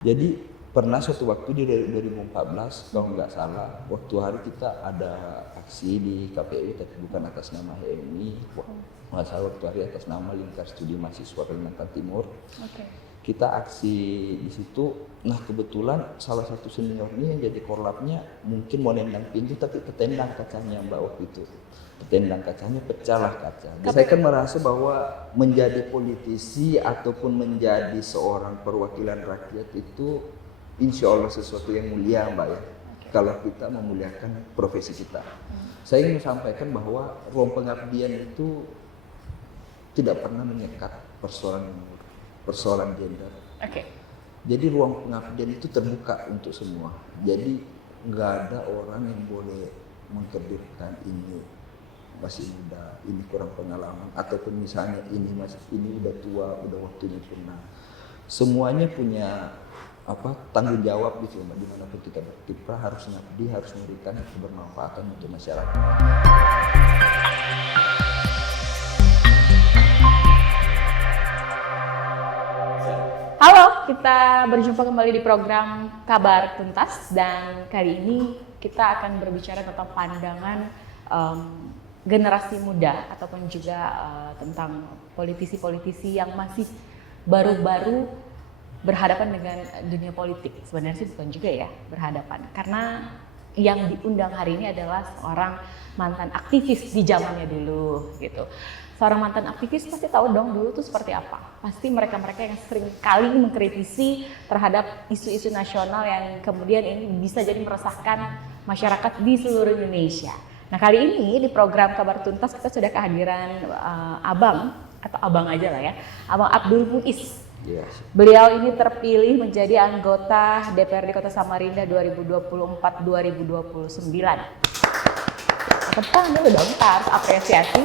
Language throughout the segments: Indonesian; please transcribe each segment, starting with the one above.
Jadi pernah suatu waktu di 2014 kalau nggak salah, waktu hari kita ada aksi di KPU tapi bukan atas nama HMI, nggak salah waktu hari atas nama Lingkar Studi Mahasiswa Kalimantan Timur. Kita aksi di situ. Nah kebetulan salah satu seniornya yang jadi korlapnya mungkin mau nendang pintu tapi ketendang kacanya Mbak waktu itu. Ketendang kacanya, pecahlah kaca. Jadi saya kan merasa bahwa menjadi politisi ataupun menjadi seorang perwakilan rakyat itu insya Allah sesuatu yang mulia Mbak ya. Kalau kita memuliakan profesi kita. Saya ingin sampaikan bahwa ruang pengabdian itu tidak pernah menyekat persoalan gender. Jadi ruang pengabdian itu terbuka untuk semua. Jadi nggak ada orang yang boleh mengkerdilkan ini masih muda, ini kurang pengalaman, ataupun misalnya ini udah tua, udah waktunya punah. Semuanya punya tanggung jawab gitu, dimanapun kita berkiprah harus ngabdi, harus memberikan kebermanfaatan untuk masyarakat. Halo, kita berjumpa kembali di program Kabar Tuntas dan kali ini kita akan berbicara tentang pandangan generasi muda ataupun juga tentang politisi-politisi yang masih baru-baru berhadapan dengan dunia politik. Sebenarnya sih bukan juga ya berhadapan, karena yang diundang hari ini adalah seorang mantan aktivis di zamannya dulu gitu. Seorang mantan aktivis pasti tahu dong dulu tuh seperti apa. Pasti mereka-mereka yang sering kali mengkritisi terhadap isu-isu nasional yang kemudian ini bisa jadi meresahkan masyarakat di seluruh Indonesia. Nah kali ini di program Kabar Tuntas kita sudah kehadiran Abang, atau Abang aja lah ya, Abang Abdul Muiz. Yes. Beliau ini terpilih menjadi anggota DPRD Kota Samarinda 2024-2029. Tepang dulu dong, kita harus apresiasi.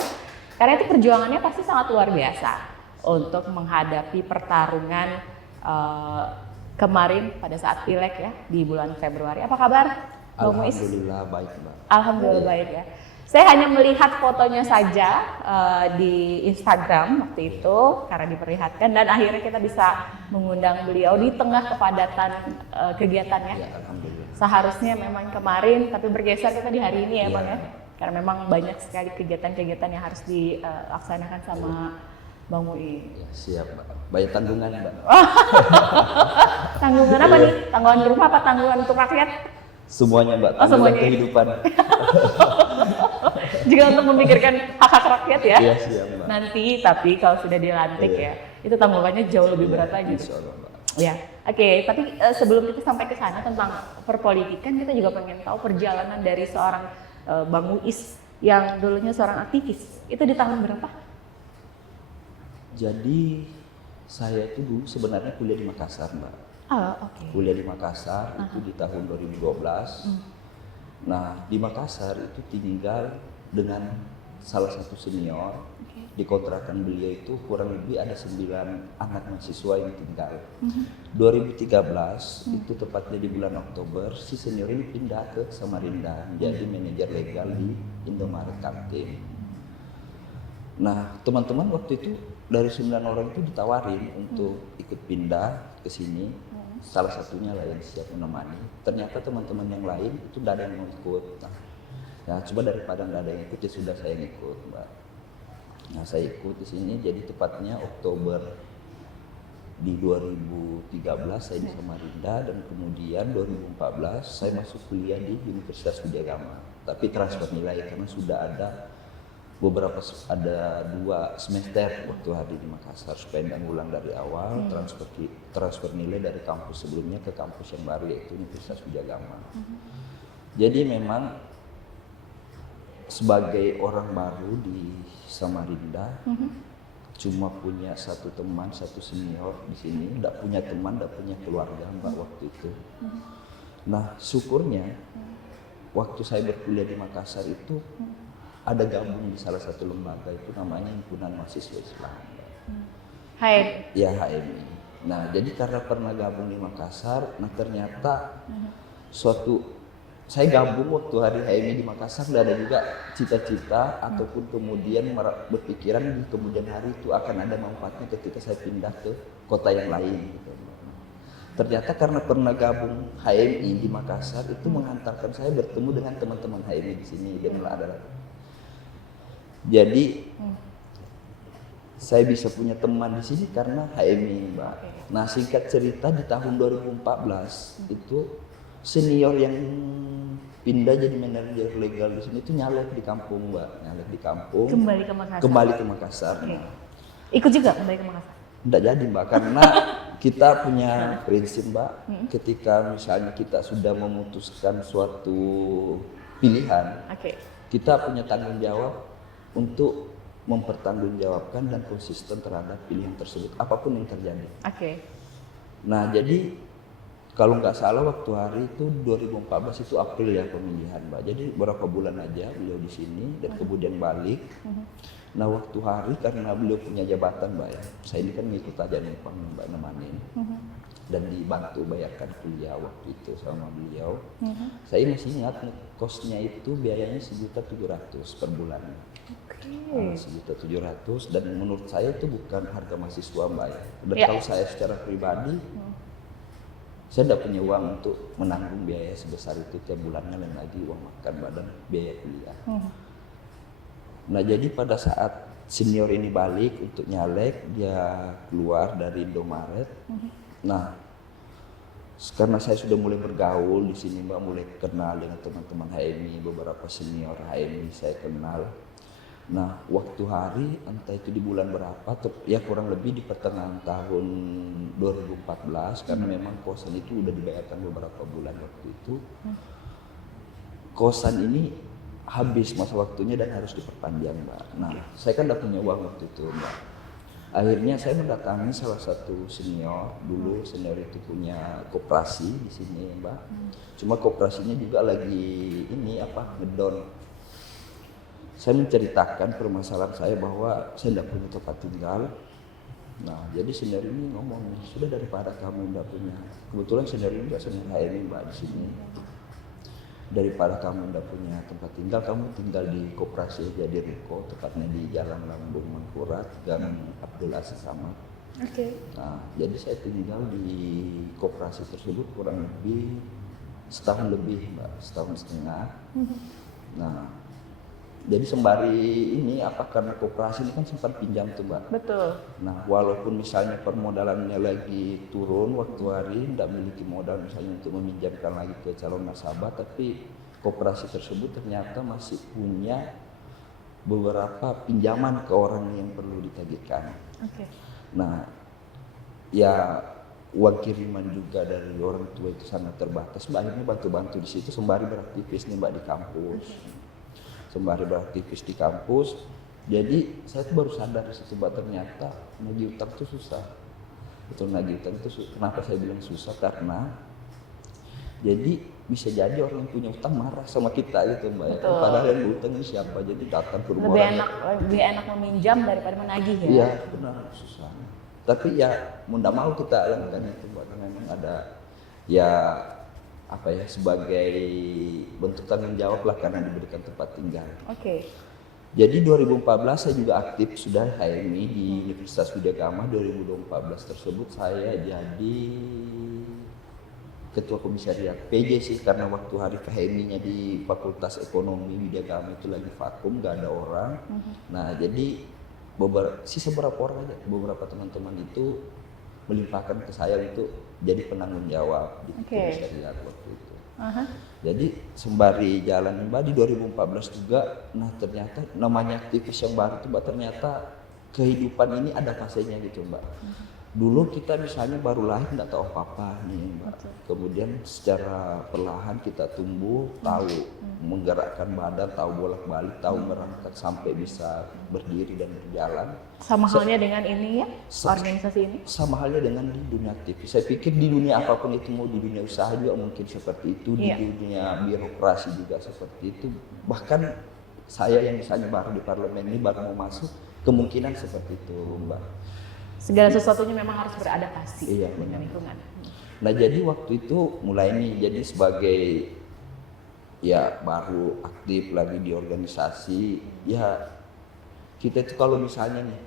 Karena itu perjuangannya pasti sangat luar biasa untuk menghadapi pertarungan kemarin pada saat pileg ya di bulan Februari. Apa kabar, Bang Muiz? Alhamdulillah baik, Mbak. Alhamdulillah baik ya. Saya hanya melihat fotonya saja di Instagram waktu itu karena diperlihatkan dan akhirnya kita bisa mengundang beliau di tengah kepadatan kegiatannya. Ya, alhamdulillah. Seharusnya memang kemarin tapi bergeser kita di hari ini ya Bang ya. Karena memang banyak sekali kegiatan-kegiatan yang harus dilaksanakan sama Bang Muiz. Ya, siap, Mbak. Banyak tanggungan, Mbak. Tanggungan apa nih? Tanggungan rumah apa tanggungan untuk rakyat? Semuanya, Mbak. Tanggungan semuanya. Kehidupan. Juga untuk memikirkan hak-hak rakyat ya. Iya, siap, Mbak. Nanti tapi kalau sudah dilantik ya, itu tanggungannya jauh lebih berat lagi. Insya Allah, Mbak. Ya, oke. Tapi sebelum kita sampai ke sana tentang perpolitikan, kita juga pengen tahu perjalanan dari seorang Bang Muiz yang dulunya seorang aktivis. Itu di tahun berapa? Jadi saya itu dulu sebenarnya kuliah di Makassar, Mbak. Kuliah di Makassar itu di tahun 2012. Nah, di Makassar itu tinggal dengan salah satu senior. Di kontrakan beliau itu kurang lebih ada 9 anak mahasiswa yang tinggal. 2013 itu tepatnya di bulan Oktober, si senior ini pindah ke Samarinda menjadi manajer legal di Indomaret Kaltim. Nah, teman-teman waktu itu dari 9 orang itu ditawarin untuk ikut pindah ke sini. Salah satunya lah yang siap menemani. Ternyata teman-teman yang lain itu tidak ada yang mau ikut. Nah, coba daripada nggak ada yang ikut ya sudah saya ikut, Mbak. Nah, saya ikut di sini jadi tepatnya Oktober di 2013 saya di Samarinda dan kemudian 2014 saya masuk kuliah di Universitas Widyagama. Tapi transfer nilai karena sudah ada 2 semester waktu hari di Makassar supaya tidak ulang dari awal, transfer nilai dari kampus sebelumnya ke kampus yang baru yaitu Universitas Widyagama. Jadi memang sebagai orang baru di Samarinda, cuma punya satu teman, satu senior di sini, tidak punya teman, tidak punya keluarga Mbak waktu itu. Nah syukurnya waktu saya berkuliah di Makassar itu ada gabung di salah satu lembaga itu namanya Himpunan Mahasiswa Islam. HMI. Ya HMI. Nah jadi karena pernah gabung di Makassar, nah ternyata saya gabung waktu hari HMI di Makassar udah ada juga cita-cita ataupun kemudian berpikiran di kemudian hari itu akan ada manfaatnya ketika saya pindah ke kota yang lain gitu. Ternyata karena pernah gabung HMI di Makassar itu menghantarkan saya bertemu dengan teman-teman HMI di sini dan adalah. Jadi saya bisa punya teman di sini karena HMI, Mbak. Nah, singkat cerita di tahun 2014 itu senior yang pindah jadi manajer legal di sini itu nyalek di kampung, Mbak. Nyalek di kampung. Kembali ke Makassar. Kembali ke Makassar. Oke. Ikut juga kembali ke Makassar. Tidak jadi, Mbak, karena kita punya prinsip, Mbak. Ketika misalnya kita sudah memutuskan suatu pilihan, kita punya tanggung jawab untuk mempertanggungjawabkan dan konsisten terhadap pilihan tersebut, apapun yang terjadi. Nah, jadi kalau nggak salah waktu hari itu 2014 itu April ya pemilihan, Mbak. Jadi beberapa bulan aja beliau di sini dan kemudian balik. Nah, waktu hari karena beliau punya jabatan, Mbak ya. Saya ini kan ngikut aja numpang Mbak nemanin. Dan dibantu bayarkan kuliah waktu itu sama beliau. Saya masih ingat kosnya itu biayanya 1.700.000 per bulan. 1.700.000 dan menurut saya itu bukan harga mahasiswa, Mbak ya. Dan kalau saya secara pribadi saya tidak punya uang untuk menanggung biaya sebesar itu tiap bulannya, dan lagi uang makan badan biaya kuliah. Nah, jadi pada saat senior ini balik untuk nyalek, dia keluar dari Indomaret. Nah, karena saya sudah mulai bergaul di sini, Mbak, mulai kenal dengan teman-teman HMI, beberapa senior HMI saya kenal. Nah, waktu hari entah itu di bulan berapa, ya kurang lebih di pertengahan tahun 2014, karena memang kosan itu udah dibayarkan beberapa bulan waktu itu. Kosan ini habis masa waktunya dan harus diperpanjang, Mbak. Nah, saya kan udah punya uang waktu itu, Mbak. Akhirnya saya mendatangi salah satu senior, dulu senior itu punya koperasi di sini, Mbak. Cuma koperasinya juga lagi ngedon. Saya menceritakan permasalahan saya bahwa saya tidak punya tempat tinggal. Nah, jadi senior ini ngomong, sudah daripada kamu tidak punya, kebetulan senior ini juga senior HMI, Mbak, di sini. Daripada kamu tidak punya tempat tinggal, kamu tinggal di koperasi aja di Riko, tepatnya di Jalan Lambung Mangkurat, Gang Abdul Aziz Ahmad. Nah, jadi saya tinggal di koperasi tersebut kurang lebih setahun lebih, Mbak, setahun setengah. Nah, jadi sembari ini karena koperasi ini kan sempat pinjam tuh, Mbak. Betul. Nah, walaupun misalnya permodalannya lagi turun waktu hari, tidak memiliki modal misalnya untuk meminjamkan lagi ke calon nasabah, tapi koperasi tersebut ternyata masih punya beberapa pinjaman ke orang yang perlu ditagihkan. Nah, ya uang kiriman juga dari orang tua itu sangat terbatas. Mbak, akhirnya bantu-bantu di situ sembari beraktivis nih, Mbak, di kampus. Sembari beraktivis di kampus. Jadi saya tuh baru sadar di situ, Mbak, ternyata nagih utang itu susah. Betul, nagih utang itu kenapa saya bilang susah, karena jadi bisa jadi orang yang punya utang marah sama kita gitu, Mbak. Padahal yang utang ini siapa, jadi datang ke rumah lebih enak meminjam daripada menagih ya. Iya, benar, susah. Tapi ya mau tidak mau kita lakukan itu, Mbak, karena memang ada ya sebagai bentuk tanggung jawab lah karena diberikan tempat tinggal. Jadi 2014 saya juga aktif sudah HMI di Universitas Widya Gama. 2014 tersebut saya jadi ketua komisariat PJ sih, karena waktu hari HMI-nya di Fakultas Ekonomi Widya Gama itu lagi vakum, gak ada orang. Nah, jadi beberapa orang aja, beberapa teman-teman itu melimpahkan ke saya untuk jadi penanggung jawab di komisariat waktu itu. Jadi sembari jalan, Mbak, di 2014 juga, nah ternyata namanya aktivis yang baru itu, Mbak, ternyata kehidupan ini ada fasenya gitu, Mbak. Dulu kita misalnya baru lahir tidak tahu apa-apa nih, Mbak. Kemudian secara perlahan kita tumbuh, tahu menggerakkan badan, tahu bolak-balik, tahu merangkak sampai bisa berdiri dan berjalan. Sama halnya dengan ini ya, organisasi ini? Sama halnya dengan di dunia aktivis. Saya pikir di dunia apapun itu, mau di dunia usaha juga mungkin seperti itu, di dunia birokrasi juga seperti itu. Bahkan saya yang misalnya baru di parlemen ini, baru mau masuk, kemungkinan seperti itu, Mbak. Segala sesuatunya memang harus beradaptasi dengan lingkungan. Nah, jadi waktu itu mulai nih jadi sebagai ya baru aktif lagi di organisasi. Ya kita itu kalau misalnya nih,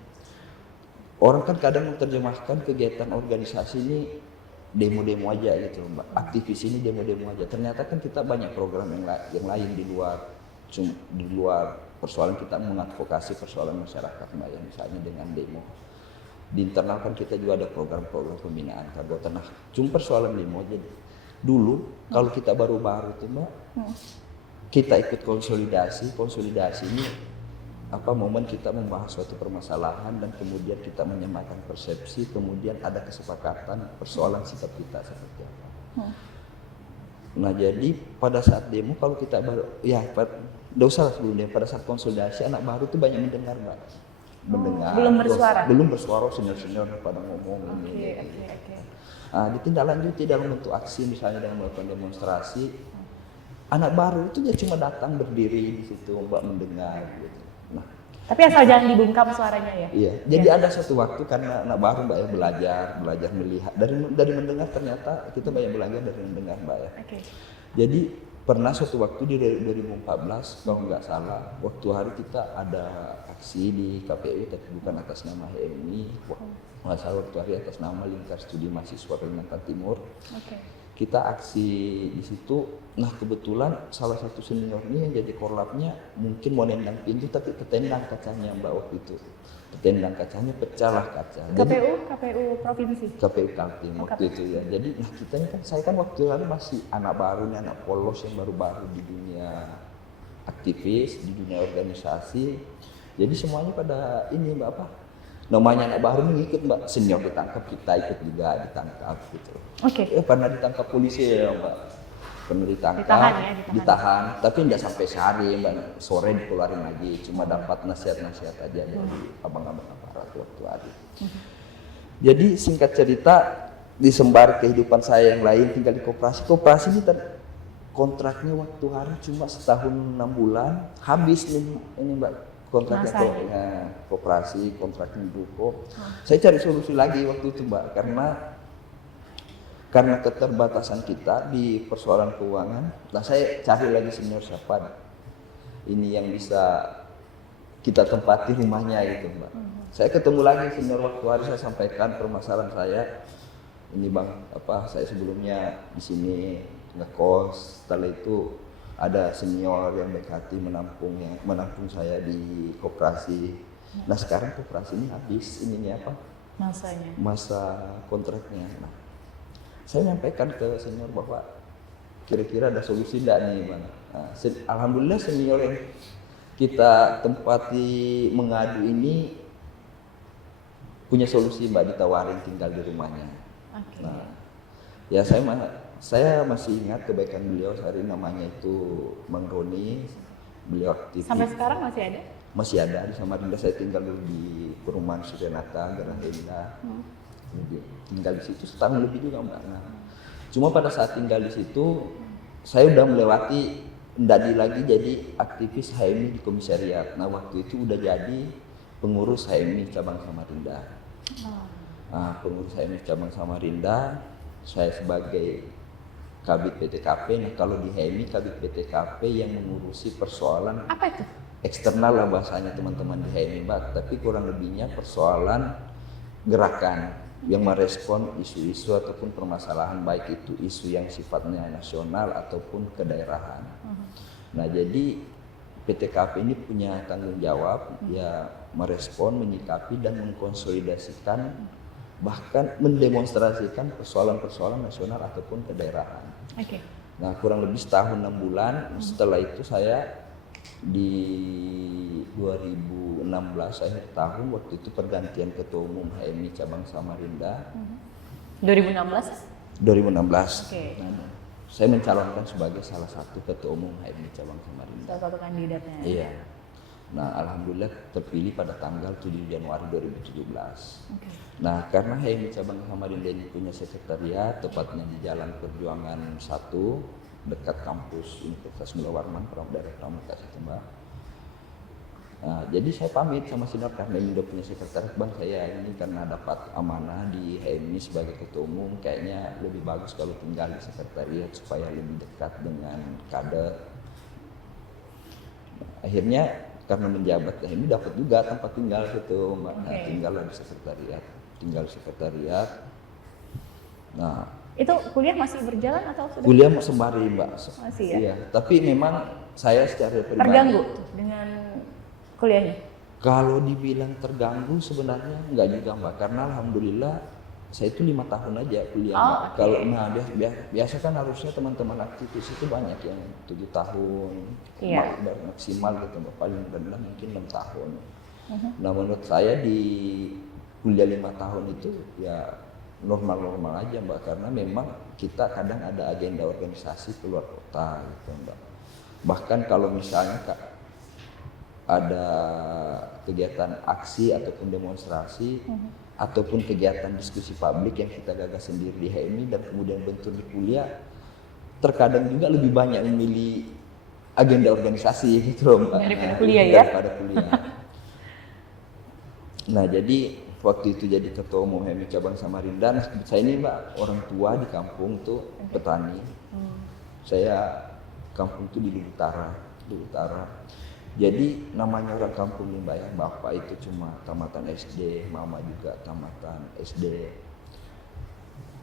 orang kan kadang menerjemahkan kegiatan organisasi ini demo-demo aja gitu Mbak. Aktivis ini demo-demo aja. Ternyata kan kita banyak program yang lain di luar persoalan kita mengadvokasi persoalan masyarakat Mbak, ya misalnya dengan demo. Di internal kan kita juga ada program-program pembinaan karbotan. Nah, cuma persoalan demo aja. Dulu kalau kita baru-baru tuh Mbak, kita ikut konsolidasi ini momen kita membahas suatu permasalahan dan kemudian kita menyamakan persepsi, kemudian ada kesepakatan persoalan sikap kita seperti apa. Nah jadi pada saat demo kalau kita baru udah usah sebelumnya, pada saat konsolidasi anak baru tuh banyak mendengar Mbak. Belum bersuara senior pada ngomong ini. Nah, ditindaklanjuti dalam bentuk aksi misalnya dengan melakukan demonstrasi. Anak baru itu dia cuma datang berdiri di situ Mbak mendengar gitu. Nah, tapi asal jangan dibungkam suaranya ya. Iya. Jadi ada satu waktu karena anak baru Mbak ya belajar melihat dari mendengar, ternyata kita banyak belajar dari mendengar Mbak ya. Jadi pernah suatu waktu di 2014 kalau nggak salah, waktu hari kita ada aksi di KPU tapi bukan atas nama HMI, nggak salah waktu hari atas nama Lingkar Studi Mahasiswa Kalimantan Timur. Kita aksi di situ. Nah kebetulan salah satu senior ini yang jadi korlapnya mungkin mau nendang pintu tapi ketendang kacanya Mbak waktu itu. Ketendang kacanya, pecah lah kaca. KPU provinsi. KPU Kaltim waktu itu ya. Jadi nah kita kan, saya kan waktu itu masih anak baru nih, anak polos yang baru-baru di dunia aktivis, di dunia organisasi. Jadi semuanya pada ini Mbak namanya anak baru ngikut Mbak, senior ditangkap kita ikut juga ditangkap gitu. Pernah ditangkap polisi ya Mbak, pernah ditahan, tapi tidak sampai sehari Mbak, sore dikeluarin lagi, cuma dapat nasihat-nasihat aja dari abang-abang aparat waktu hari. Jadi singkat cerita, disembar kehidupan saya yang lain tinggal di koperasi ini kontraknya waktu hari cuma setahun 6 bulan, habis nih ini Mbak. Kontraknya koperasi, kontraknya buko. Saya cari solusi lagi waktu itu Mbak, karena keterbatasan kita di persoalan keuangan. Nah saya cari lagi senior siapa ini yang bisa kita tempati rumahnya gitu Mbak. Saya ketemu lagi senior waktu hari, saya sampaikan permasalahan saya. Ini Bang, saya sebelumnya di sini ngekos, setelah itu ada senior yang baik hati menampung saya di koperasi. Nah sekarang koperasi ini habis masa kontraknya. Nah, saya menyampaikan ke senior bahwa kira-kira ada solusi enggak nih Bang. Nah, alhamdulillah senior yang kita tempati mengadu ini punya solusi Mbak, ditawarin tinggal di rumahnya. Nah, ya saya masih ingat kebaikan beliau, hari namanya itu Bang Roni, beliau aktif. Sampai sekarang masih ada? Masih ada di Samarinda. Saya tinggal dulu di perumahan Surenata, Garang Indah. Tinggal di situ setahun lebih juga Mbak. Nah, cuma pada saat tinggal di situ, saya udah melewati lagi jadi aktivis HMI di komisariat. Nah waktu itu udah jadi pengurus HMI cabang Samarinda. Nah, pengurus HMI cabang Samarinda, saya sebagai Kabid PTKP. Nah kalau di HMI Kabid PTKP yang mengurusi persoalan eksternal lah bahasanya teman-teman di HMI Mbak, tapi kurang lebihnya persoalan gerakan yang merespon isu-isu ataupun permasalahan, baik itu isu yang sifatnya nasional ataupun kedaerahan. Nah jadi PTKP ini punya tanggung jawab ya merespon, menyikapi dan mengkonsolidasikan bahkan mendemonstrasikan persoalan-persoalan nasional ataupun kedaerahan. Nah kurang lebih setahun 6 bulan setelah itu saya di 2016 akhir tahun, waktu itu pergantian ketua umum HMI cabang Samarinda. 2016. Nah, saya mencalonkan sebagai salah satu ketua umum HMI cabang Samarinda. Salah satu kandidatnya. Iya. Nah, alhamdulillah terpilih pada tanggal 7 Januari 2017. Nah, karena HMI cabang Samarinda ini punya sekretariat, tepatnya di Jalan Perjuangan 1, dekat kampus Universitas Mula Warman, daerah Pramuka situ Mbak. Nah, jadi saya pamit sama senior karena ini udah punya sekretariat, Bang, saya ini karena dapat amanah di HMI sebagai ketua umum, kayaknya lebih bagus kalau tinggal di sekretariat supaya lebih dekat dengan kader. Nah, akhirnya karena menjabat HMI dapat juga tempat tinggal gitu Mbak. Nah, tinggal di sekretariat. Nah, Itu kuliah masih berjalan atau sudah? Kuliah mau sembari Mbak. Masih ya? Iya, tapi memang saya secara pribadi Terganggu dengan kuliahnya? kalau dibilang terganggu sebenarnya enggak juga Mbak, karena alhamdulillah saya itu 5 tahun aja kuliah Mbak. oke. Kalau biasa kan harusnya teman-teman aktivis itu banyak yang 7 tahun, Iya. maksimal gitu Mbak, paling rendah mungkin 6 tahun. Nah menurut saya di kuliah 5 tahun itu ya normal-normal aja Mbak, karena memang kita kadang ada agenda organisasi keluar kota gitu Mbak. Bahkan kalau misalnya ada kegiatan aksi ataupun demonstrasi ataupun kegiatan diskusi publik yang kita gagas sendiri di HMI dan kemudian bentur di kuliah, terkadang juga lebih banyak memilih agenda organisasi gitu loh Mbak. Daripada kuliah ya? Daripada kuliah. Nah jadi waktu itu jadi ketua umum HMI cabang Samarinda. Nah, saya ini Mbak orang tua di kampung tuh petani. Saya kampung tuh di Utara. Jadi namanya orang kampung nih Mbak ya, bapak itu cuma tamatan SD, mama juga tamatan SD.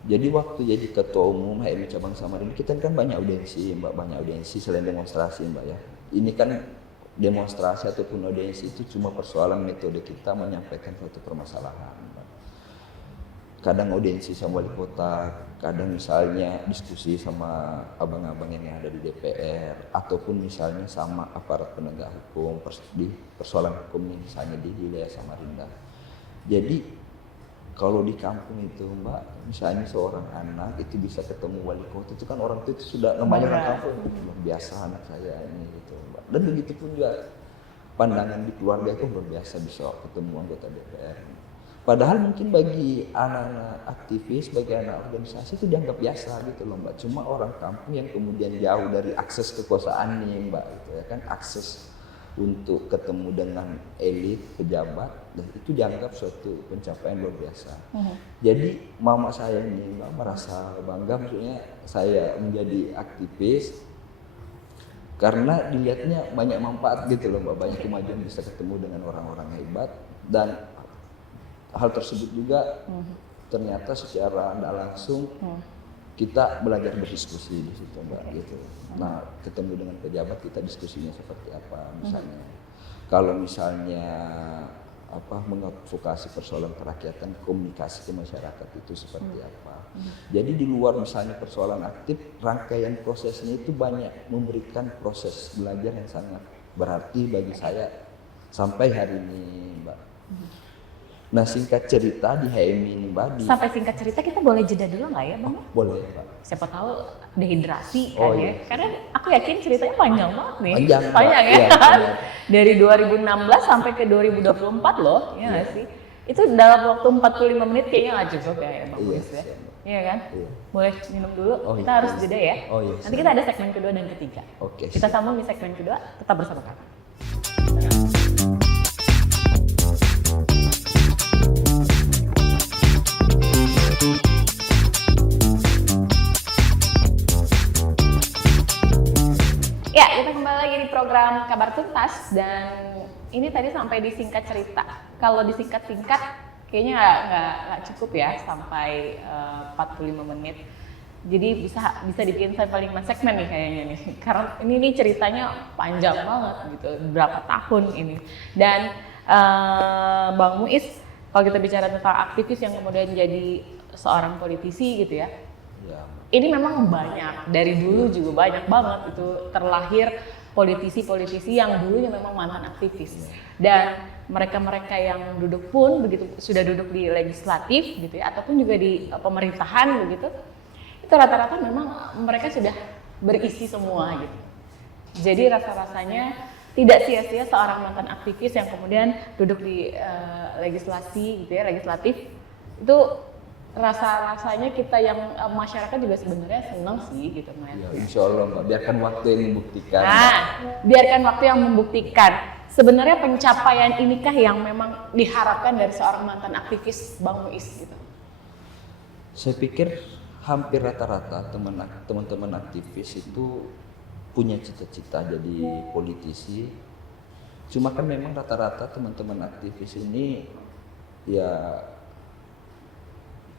Jadi waktu jadi ketua umum HMI cabang Samarinda kita kan banyak audiensi Mbak, banyak audiensi selain demonstrasi Mbak ya. Ini kan demonstrasi ataupun audiensi itu cuma persoalan metode kita menyampaikan suatu permasalahan. Kadang audiensi sama wali kota, kadang misalnya diskusi sama abang-abang yang ada di DPR, ataupun misalnya sama aparat penegak hukum di persoalan hukum misalnya di wilayah Samarinda. Jadi kalau di kampung itu Mbak, misalnya seorang anak itu bisa ketemu wali kota, itu kan orang tua itu sudah namanya orang kampung, luar biasa anak saya ini gitu Mbak. Dan begitu pun juga pandangan di keluarga itu luar biasa bisa ketemu anggota DPR. Padahal mungkin bagi anak-anak aktivis, bagi anak organisasi itu dianggap biasa gitu loh Mbak. Cuma orang kampung yang kemudian jauh dari akses kekuasaan nih Mbak, gitu ya kan, akses untuk ketemu dengan elit, pejabat, dan itu dianggap suatu pencapaian luar biasa. Jadi mama saya ini Mbak merasa bangga, maksudnya saya menjadi aktivis karena dilihatnya banyak manfaat gitu loh Mbak, banyak kemajuan, bisa ketemu dengan orang-orang hebat. Dan hal tersebut juga ternyata secara tidak langsung kita belajar berdiskusi di situ Mbak gitu. Nah ketemu dengan pejabat kita diskusinya seperti apa misalnya. Kalau misalnya mengadvokasi persoalan kerakyatan, komunikasi ke masyarakat itu seperti apa. Jadi di luar misalnya persoalan aktif, rangkaian prosesnya itu banyak memberikan proses belajar yang sangat berarti bagi saya sampai hari ini Mbak. Nah singkat cerita di HMI ini Mbak. Sampai singkat cerita kita boleh jeda dulu nggak ya Bang? Boleh Mbak. Siapa tahu dehidrasi kan ya. Karena aku yakin ceritanya panjang banget nih. Panjang ya. Iya, Dari 2016 sampai ke 2024 loh, ya nggak sih? Itu dalam waktu 45 menit kayaknya nggak cukup ya Bang Luis ya. Iya kan? Iya. Boleh minum dulu, kita harus jeda ya. Nanti kita ada segmen kedua dan ketiga. Oke. Kita sambung di segmen kedua, tetap bersama kami. Ya, kita kembali lagi di program Kabar Tuntas dan ini tadi sampai di singkat cerita. Kalau disingkat-singkat kayaknya nggak cukup ya sampai 45 menit. Jadi bisa dibikin sampai 5 segmen nih kayaknya nih. Karena ini ceritanya panjang banget gitu, berapa tahun ini. Dan Bang Muiz, kalau kita bicara tentang aktivis yang kemudian jadi seorang politisi gitu ya. Ini memang banyak, dari dulu juga banyak banget itu terlahir politisi-politisi yang dulunya memang mantan aktivis. Dan mereka-mereka yang duduk pun begitu sudah duduk di legislatif gitu ya, ataupun juga di pemerintahan begitu, itu rata-rata memang mereka sudah berisi semua gitu. Jadi rasa-rasanya tidak sia-sia seorang mantan aktivis yang kemudian duduk di legislasi gitu ya, legislatif itu rasanya kita yang masyarakat juga sebenarnya senang sih gitu Mas. Ya, insya Allah Mbak, biarkan waktu yang membuktikan. Nah, biarkan waktu yang membuktikan. Sebenarnya pencapaian inikah yang memang diharapkan dari seorang mantan aktivis Bang Muiz gitu? Saya pikir hampir rata-rata teman-teman aktivis itu punya cita-cita jadi politisi. Cuma kan memang rata-rata teman-teman aktivis ini ya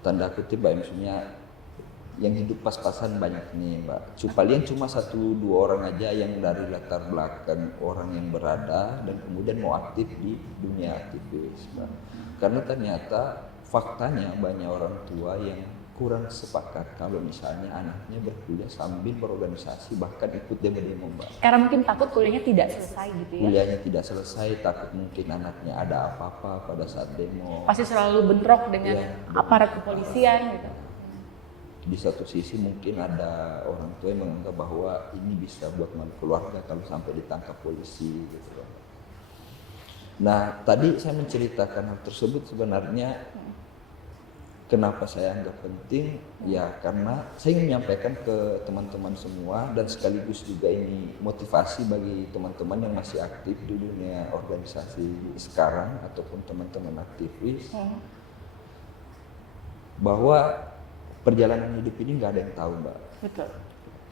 tanda kutip maksudnya yang hidup pas-pasan banyak nih Mbak. Paling cuma 1-2 orang aja yang dari latar belakang orang yang berada dan kemudian mau aktif di dunia aktivis Mbak. Karena ternyata faktanya banyak orang tua yang kurang sepakat kalau misalnya anaknya berkuliah sambil berorganisasi, bahkan ikut demo-demo Mbak. Karena mungkin takut kuliahnya tidak selesai gitu ya. Kuliahnya tidak selesai, takut mungkin anaknya ada apa-apa pada saat demo. Pasti selalu bentrok dengan Iya. aparat kepolisian gitu. Di satu sisi mungkin ada orang tua yang menganggap bahwa ini bisa buat malu keluarga kalau sampai ditangkap polisi gitu loh. Nah tadi saya menceritakan hal tersebut sebenarnya kenapa saya anggap penting ya karena saya ingin menyampaikan ke teman-teman semua dan sekaligus juga ini motivasi bagi teman-teman yang masih aktif di dunia organisasi sekarang ataupun teman-teman aktivis bahwa perjalanan hidup ini nggak ada yang tahu Mbak. Betul.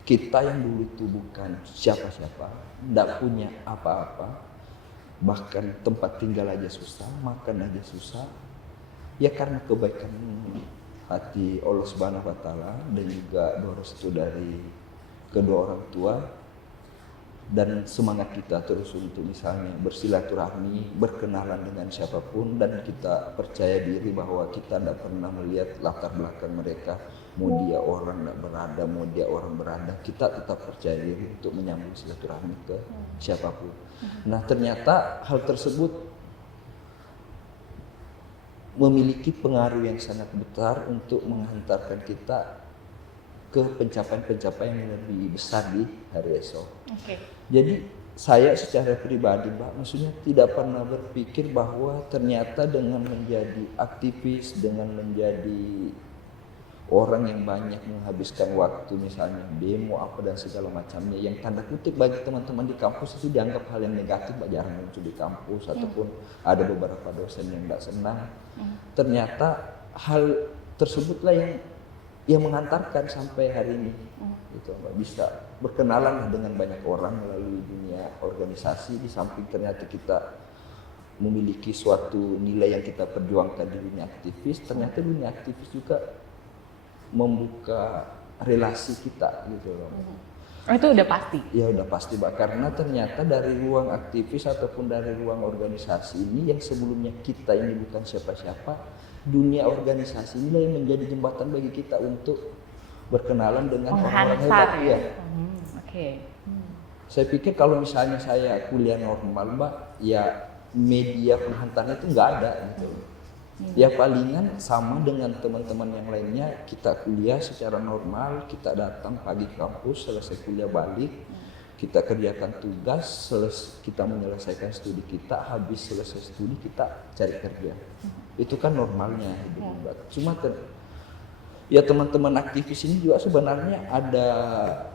Kita yang dulu itu bukan siapa-siapa, nggak punya apa-apa, bahkan tempat tinggal aja susah, makan aja susah, ya karena kebaikan hati Allah Subhanahu Wa Taala dan juga doa restu dari kedua orang tua dan semangat kita terus untuk misalnya bersilaturahmi, berkenalan dengan siapapun dan kita percaya diri bahwa kita tidak pernah melihat latar belakang mereka, mau dia orang tidak berada, mau dia orang berada, kita tetap percaya diri untuk menyambung silaturahmi ke siapapun. Nah ternyata hal tersebut memiliki pengaruh yang sangat besar untuk menghantarkan kita ke pencapaian-pencapaian yang lebih besar di hari esok. Oke. Jadi saya secara pribadi Mbak, maksudnya tidak pernah berpikir bahwa ternyata dengan menjadi aktivis, dengan menjadi orang yang banyak menghabiskan waktu misalnya demo apa dan segala macamnya yang tanda kutip bagi teman-teman di kampus itu dianggap hal yang negatif, jarang muncul di kampus ataupun ada beberapa dosen yang tidak senang. Ternyata hal tersebutlah yang mengantarkan sampai hari ini gitu Mbak, bisa berkenalan dengan banyak orang melalui dunia organisasi di samping ternyata kita memiliki suatu nilai yang kita perjuangkan di dunia aktivis, ternyata dunia aktivis juga membuka relasi kita gitu loh. Oh, itu udah pasti. Ya udah pasti Mbak, karena ternyata dari ruang aktivis ataupun dari ruang organisasi ini yang sebelumnya kita ini bukan siapa-siapa, dunia organisasi ini yang menjadi jembatan bagi kita untuk berkenalan dengan orang-orang hebat. Ya. Oke. Saya pikir kalau misalnya saya kuliah normal Mbak, ya media penghantarnya itu nggak ada gitu. Ya palingan sama dengan teman-teman yang lainnya, kita kuliah secara normal, kita datang pagi ke kampus, selesai kuliah balik, kita kerjakan tugas, kita menyelesaikan studi kita, habis selesai studi kita cari kerja. Itu kan normalnya hidup Mbak. Cuma ya teman-teman aktivis ini juga sebenarnya ada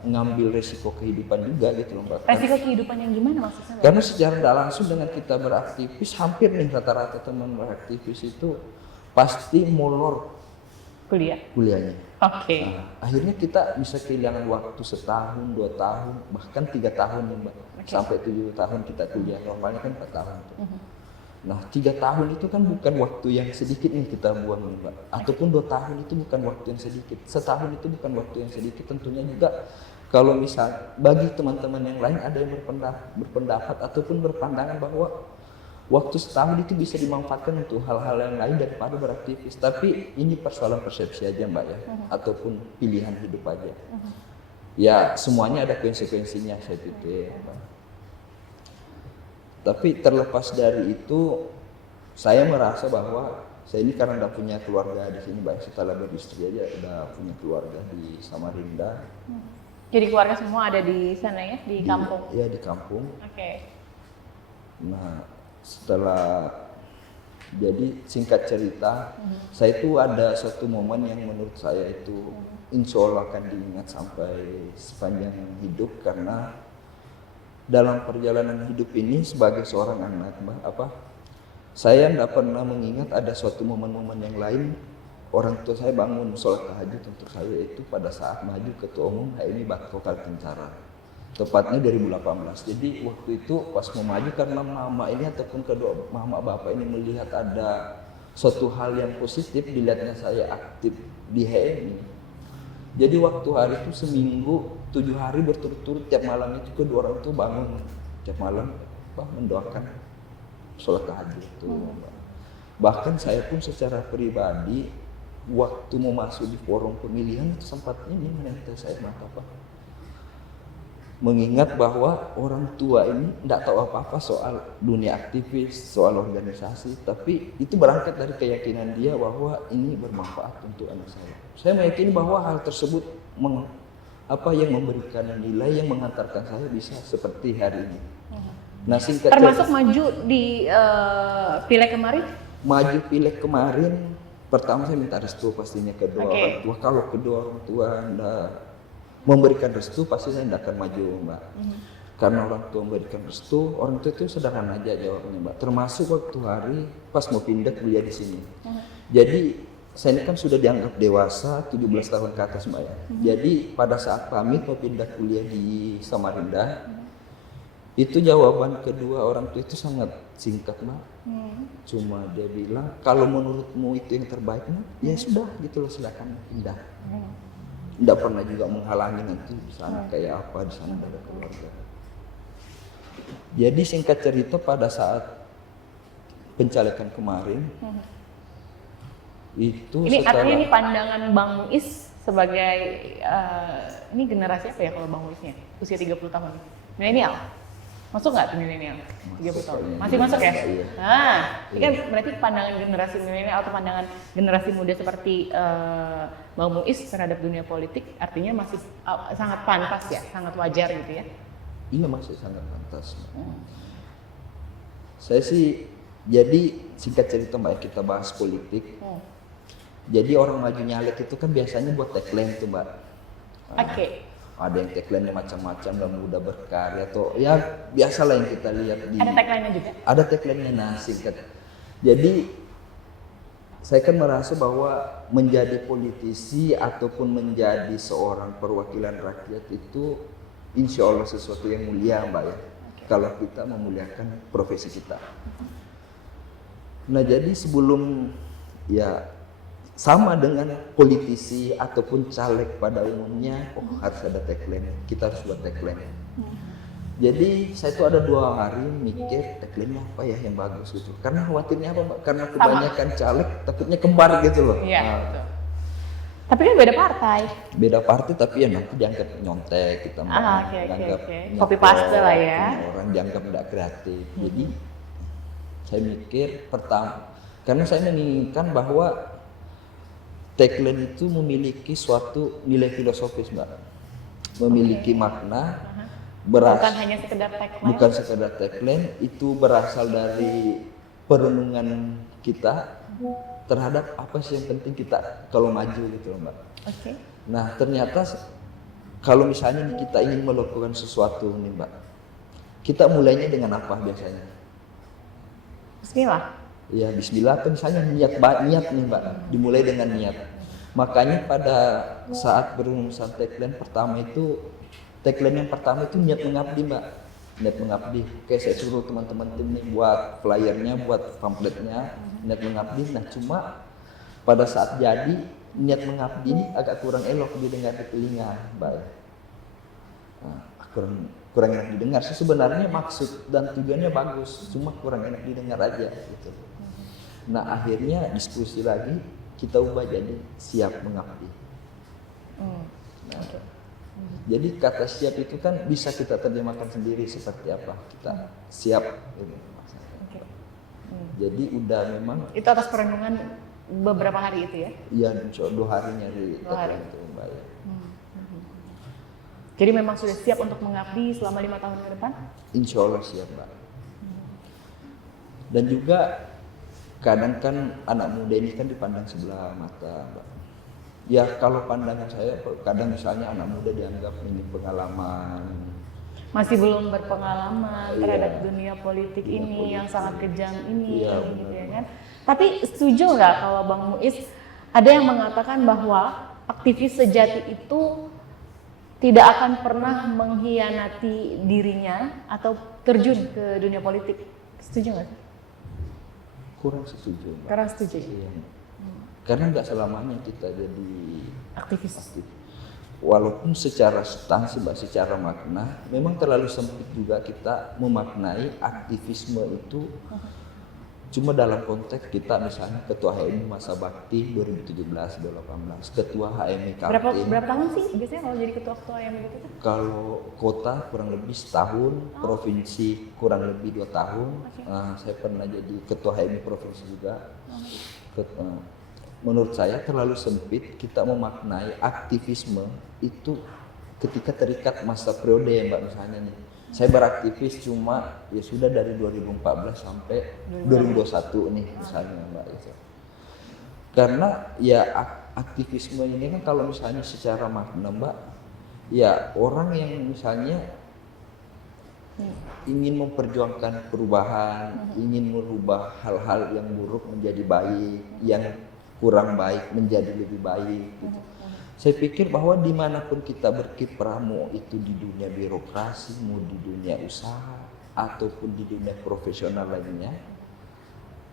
ngambil resiko kehidupan juga gitu loh Mbak. Resiko kehidupan yang gimana maksudnya? Karena secara tidak langsung dengan kita beraktivis, hampir nih rata-rata teman beraktivis itu pasti molor kuliahnya. Oke. Nah, akhirnya kita bisa kehilangan waktu 1 tahun, 2 tahun, bahkan 3 tahun nih Mbak. Sampai 7 tahun kita kuliah, normalnya kan 4 tahun. Nah 3 tahun itu kan bukan waktu yang sedikit nih kita buang nih Mbak. Ataupun 2 tahun itu bukan waktu yang sedikit. Setahun itu bukan waktu yang sedikit. Tentunya juga kalau misal bagi teman-teman yang lain ada yang berpendapat ataupun berpandangan bahwa waktu setahun itu bisa dimanfaatkan untuk hal-hal yang lain daripada beraktivis. Tapi ini persoalan persepsi aja Mbak ya. Ataupun pilihan hidup aja. Ya semuanya ada konsekuensinya saya pikir Mbak. Tapi terlepas dari itu, saya merasa bahwa saya ini karena udah punya keluarga di sini, baik setelah beristri aja udah punya keluarga di Samarinda. Jadi keluarga semua ada di sana ya, di kampung? Iya di kampung. Oke. Nah setelah, jadi singkat cerita, saya itu ada suatu momen yang menurut saya itu insya Allah akan diingat sampai sepanjang hidup karena dalam perjalanan hidup ini sebagai seorang anak saya tidak pernah mengingat ada suatu momen-momen yang lain orang tua saya bangun sholat tahajud untuk saya itu pada saat maju ketua umum HMI Bakti Kaltara, tepatnya 2018. Jadi waktu itu pas mau maju karena mama ini ataupun kedua mama bapak ini melihat ada suatu hal yang positif dilihatnya saya aktif di HMI. Jadi waktu hari itu seminggu 7 hari berturut-turut tiap malam itu kedua orang itu bangun tiap malam mendoakan sholat tahajud itu. Bahkan saya pun secara pribadi waktu mau masuk di forum pemilihan itu sempat ini menentukan saya apa mengingat bahwa orang tua ini tidak tahu apa-apa soal dunia aktivis, soal organisasi, tapi itu berangkat dari keyakinan dia bahwa ini bermanfaat untuk anak saya. Saya meyakini bahwa hal tersebut yang memberikan nilai yang mengantarkan saya bisa seperti hari ini. Nah, termasuk maju di pileg kemarin? Maju pileg kemarin, pertama saya minta restu pastinya kedua orang tua. Kalau kedua orang tua memberikan restu, pasti saya tidak akan maju, Mbak. Karena orang tua memberikan restu, orang tua itu sederhana aja jawabnya, Mbak. Termasuk waktu hari pas mau pindah kuliah di sini. Jadi saya ini kan sudah dianggap dewasa, 17 tahun ke atas, Mbak ya. Jadi pada saat pamit mau pindah kuliah di Samarinda, itu jawaban kedua orang tua itu sangat singkat, Mbak. Cuma dia bilang, kalau menurutmu itu yang terbaik, ya sudah gitu loh, silakan pindah. Tidak pernah juga menghalangi nanti di sana kayak apa, di sana ada keluarga. Jadi singkat cerita pada saat pencalekan kemarin itu ini artinya ini pandangan Bang Muiz sebagai ini generasi apa ya kalau Bang Muiznya usia 30 tahun, milenial masuk nggak tuh milenial 30 tahun masih masuk ya? Iya. Nah ini kan berarti pandangan generasi milenial atau pandangan generasi muda seperti Bang Muiz terhadap dunia politik artinya masih sangat pantas ya, sangat wajar gitu ya? Iya, masih sangat pantas. Saya sih jadi singkat cerita, Mbak, kita bahas politik. Jadi orang maju nyalek itu kan biasanya buat tagline tuh, Mbak. Ada yang tagline-nya macam-macam, dan mudah berkarya atau ya biasalah yang kita lihat di. Ada tagline-nya juga? Ada tagline-nya, nah singkat. Jadi saya kan merasa bahwa menjadi politisi ataupun menjadi seorang perwakilan rakyat itu insya Allah sesuatu yang mulia, Mbak ya. Kalau kita memuliakan profesi kita. Nah jadi sebelum ya sama dengan politisi ataupun caleg pada umumnya, harus ada tagline, kita harus buat tagline. Jadi saya tuh ada 2 hari mikir tagline apa ya yang bagus gitu. Karena khawatirnya apa, Mbak? Karena kebanyakan caleg takutnya kembar gitu loh. Iya, betul. Tapi kan beda partai. Beda partai tapi ya nanti dianggap nyontek kita, Mbak. Dianggap copy paste lah ya. Orang dianggap tidak kreatif. Jadi saya mikir pertama, karena saya menginginkan bahwa tagline itu memiliki suatu nilai filosofis, Mbak. Memiliki makna. Bukan hanya sekedar tagline. Bukan sekedar tagline, itu berasal dari perenungan kita terhadap apa sih yang penting kita kalau maju gitu loh, Mbak. Nah ternyata kalau misalnya kita ingin melakukan sesuatu nih, Mbak, kita mulainya dengan apa biasanya? Bismillah. Ya Bismillah, atau misalnya niat nih, Mbak, dimulai dengan niat. Makanya pada saat berumusan tagline pertama itu, tagline yang pertama itu niat mengabdi, Mbak. Niat mengabdi. Oke, saya suruh teman-teman tim nih buat flyernya, buat pamfletnya, niat mengabdi. Nah cuma pada saat jadi niat mengabdi ini agak kurang elok didengar di telinga, Mbak. Nah, kurang enak didengar. Sebenarnya maksud dan tujuannya bagus, cuma kurang enak didengar aja gitu. Nah akhirnya diskusi lagi, kita ubah jadi siap mengabdi. Jadi kata siap itu kan bisa kita terjemahkan sendiri seperti apa kita siap. Jadi udah memang. Itu atas perenungan beberapa hari itu ya? Iya, 2 hari nyari itu, Mbak. Jadi memang sudah siap untuk mengabdi selama 5 tahun ke depan? Insya Allah siap, Mbak. Dan juga kadang kan anak muda ini kan dipandang sebelah mata, Mbak. Ya kalau pandangan saya kadang misalnya anak muda dianggap ini pengalaman, masih belum berpengalaman terhadap dunia politik ini yang sangat kejam ini, gitu ya kan. Tapi setuju nggak kalau Bang Muiz ada yang mengatakan bahwa aktivis sejati itu tidak akan pernah mengkhianati dirinya atau terjun ke dunia politik? Setuju nggak? Kurang setuju, Mbak. Kurang setuju. Iya. Karena nggak selamanya kita jadi aktivis. walaupun secara substansi, secara makna, memang terlalu sempit juga kita memaknai aktivisme itu cuma dalam konteks kita misalnya ketua HMI masa bakti 2017-2018, ketua HMI Kaltim. Berapa tahun sih biasanya kalau jadi ketua HMI gitu? Kalau kota kurang lebih setahun, provinsi kurang lebih 2 tahun. Saya pernah jadi ketua HMI provinsi juga. Menurut saya terlalu sempit kita memaknai aktivisme itu ketika terikat masa periode ya Mbak, misalnya nih. Saya beraktivis cuma ya sudah dari 2014 sampai 2021 nih misalnya Mbak itu. Karena ya aktivisme ini kan kalau misalnya secara makna Mbak, ya orang yang misalnya ingin memperjuangkan perubahan, ingin merubah hal-hal yang buruk menjadi baik, yang kurang baik menjadi lebih baik gitu. Saya pikir bahwa dimanapun kita berkiprah, mau itu di dunia birokrasi, mau di dunia usaha, ataupun di dunia profesional lainnya,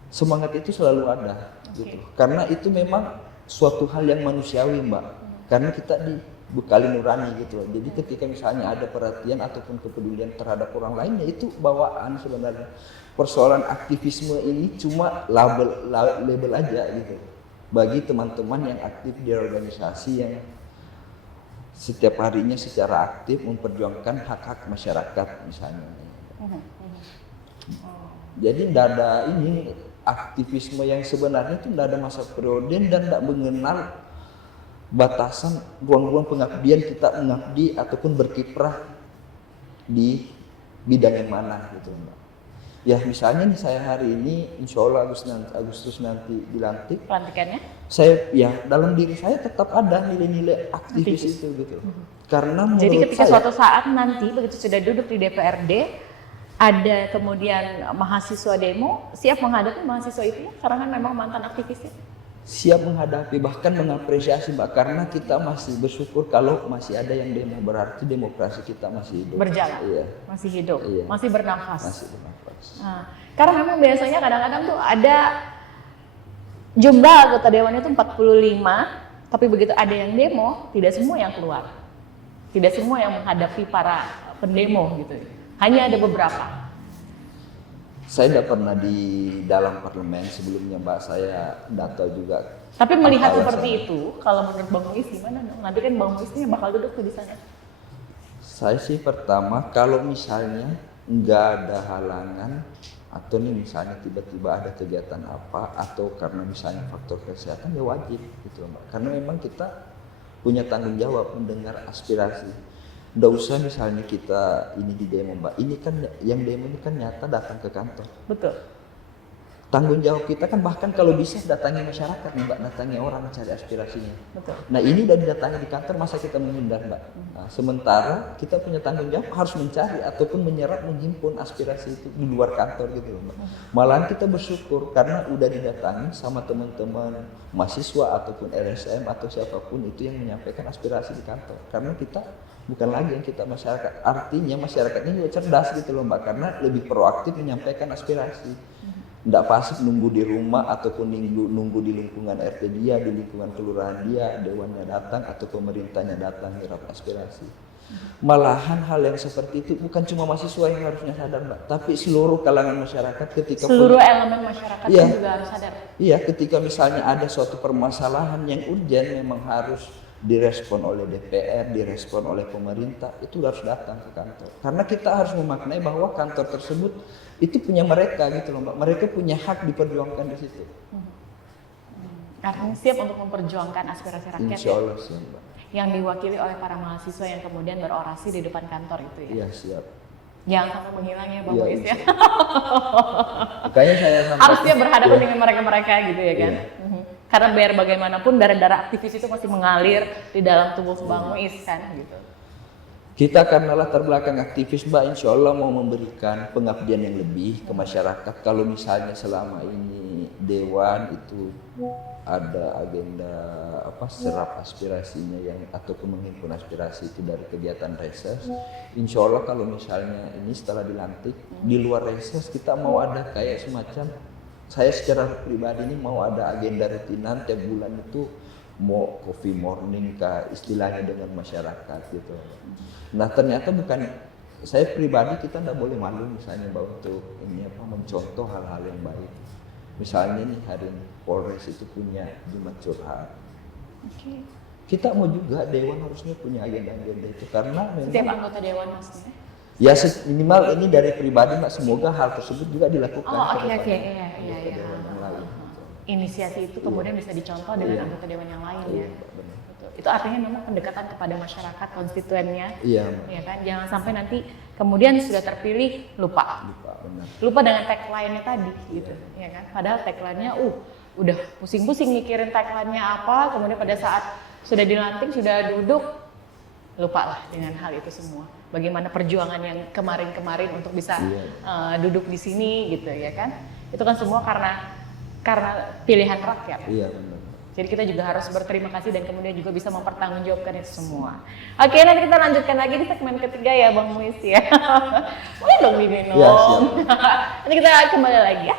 semangat itu selalu ada, gitu. Karena itu memang suatu hal yang manusiawi Mbak, karena kita dibekali nurani gitu. Jadi ketika misalnya ada perhatian ataupun kepedulian terhadap orang lain, ya itu bawaan sebenarnya. Persoalan aktivisme ini cuma label aja gitu. Bagi teman-teman yang aktif di organisasi yang setiap harinya secara aktif memperjuangkan hak-hak masyarakat misalnya. Jadi tidak ada ini aktivisme yang sebenarnya itu tidak ada masa periode dan tidak mengenal batasan ruang-ruang pengabdian kita mengabdi ataupun berkiprah di bidang yang mana gitu Mbak. Ya misalnya nih saya hari ini insya Allah Agustus nanti dilantik. Pelantikannya? Saya ya dalam diri saya tetap ada nilai-nilai aktivis itu gitu. Karena menurut jadi ketika saya, suatu saat nanti begitu sudah duduk di DPRD, ada kemudian mahasiswa demo, siap menghadapi mahasiswa itu karena kan memang mantan aktivisnya. Siap menghadapi, bahkan mengapresiasi Mbak, karena kita masih bersyukur kalau masih ada yang demo, berarti demokrasi kita masih hidup. Berjalan, iya. masih hidup, iya. masih bernafas. Masih bernafas. Nah, karena memang biasanya kadang-kadang tuh ada jumlah anggota dewan itu 45, tapi begitu ada yang demo, tidak semua yang keluar. Tidak semua yang menghadapi para pendemo gitu. Hanya ada beberapa. Saya tidak pernah di dalam parlemen sebelumnya Mbak, saya tidak tahu juga. Tapi melihat seperti itu, kalau menurut Bang Muiz gimana? Nanti kan Bang Muiz ini bakal duduk tuh di sana. Saya sih pertama, kalau misalnya nggak ada halangan atau nih misalnya tiba-tiba ada kegiatan apa atau karena misalnya faktor kesehatan, ya wajib gitu Mbak. Karena memang kita punya tanggung jawab mendengar aspirasi. Nggak usah misalnya kita ini di demo Mbak, ini kan yang demo ini kan nyata datang ke kantor. Betul. Tanggung jawab kita kan bahkan kalau bisa datangi masyarakat nih Mbak, datangi orang cari aspirasinya. Betul. Nah ini udah didatangi di kantor, masa kita menghindar Mbak? Nah, sementara kita punya tanggung jawab harus mencari ataupun menyerap, menghimpun aspirasi itu di luar kantor gitu Mbak. Malahan kita bersyukur karena udah didatangi sama teman-teman mahasiswa ataupun LSM atau siapapun itu yang menyampaikan aspirasi di kantor. Karena kita bukan lagi yang kita masyarakat, artinya masyarakat ini juga cerdas gitu loh Mbak, karena lebih proaktif menyampaikan aspirasi. Tidak pasif nunggu di rumah ataupun nunggu di lingkungan RT dia, di lingkungan kelurahan dia, dewannya datang atau pemerintahnya datang nyerap aspirasi. Malahan hal yang seperti itu bukan cuma mahasiswa yang harusnya sadar Mbak, tapi seluruh kalangan masyarakat ketika seluruh elemen masyarakat iya, juga harus sadar. Iya, ketika misalnya ada suatu permasalahan yang urgent memang harus direspon oleh DPR, direspon oleh pemerintah, itu harus datang ke kantor. Karena kita harus memaknai bahwa kantor tersebut itu punya mereka gitu loh Mbak. Mereka punya hak diperjuangkan di situ. Artinya siap untuk memperjuangkan aspirasi rakyat. Insya Allah siap Mbak. Yang diwakili oleh para mahasiswa yang kemudian berorasi di depan kantor itu ya. Iya siap. Jangan sampai menghilang ya Bang Muiz ya. Makanya saya harus dia berhadapan dengan mereka-mereka gitu ya kan. Iya. Karena biar bagaimanapun darah-darah aktivis itu masih mengalir di dalam tubuh Bang Muiz kan gitu. Kita karena latar belakang aktivis Mbak, insya Allah mau memberikan pengabdian yang lebih ke masyarakat. Kalau misalnya selama ini Dewan itu ada agenda serap aspirasinya yang ataupun menghimpun aspirasi itu dari kegiatan reses, insya Allah kalau misalnya ini setelah dilantik di luar reses kita mau ada kayak semacam, saya secara pribadi ini mau ada agenda rutinan tiap bulan itu mau coffee morning kah istilahnya dengan masyarakat gitu. Nah ternyata bukan, saya pribadi kita tidak boleh malu misalnya bahwa untuk ini apa mencontoh hal-hal yang baik. Misalnya nih hari ini Polres itu punya Jumat curhat. Oke. Kita mau juga Dewan harusnya punya agenda-agenda itu karena Setiap memang anggota dewan maksudnya. ya minimal ini dari pribadi Mbak, semoga hal tersebut juga dilakukan. Oh oke kepada oke iya iya anggota iya. Dewan yang lain. Gitu. Inisiasi itu kemudian bisa dicontoh dengan Iya. anggota dewan yang lain Iya, ya. Mbak, benar. Betul. Itu artinya memang pendekatan kepada masyarakat konstituennya. Iya, Mbak. Ya kan, jangan sampai nanti kemudian sudah terpilih lupa Benar. lupa dengan tagline-nya tadi gitu ya kan, padahal tagline-nya udah pusing-pusing mikirin tagline-nya apa, kemudian pada saat sudah dilantik sudah duduk lupa lah dengan hal itu semua, bagaimana perjuangan yang kemarin-kemarin untuk bisa duduk di sini gitu ya kan, itu kan semua karena pilihan rakyat. Iya benar. Jadi kita juga harus berterima kasih dan kemudian juga bisa mempertanggungjawabkan itu semua. Oke, nanti kita lanjutkan lagi di segmen ketiga ya Bang Muiz ya. Boleh dong diminum. Iya, siap. Nanti kita kembali lagi ya.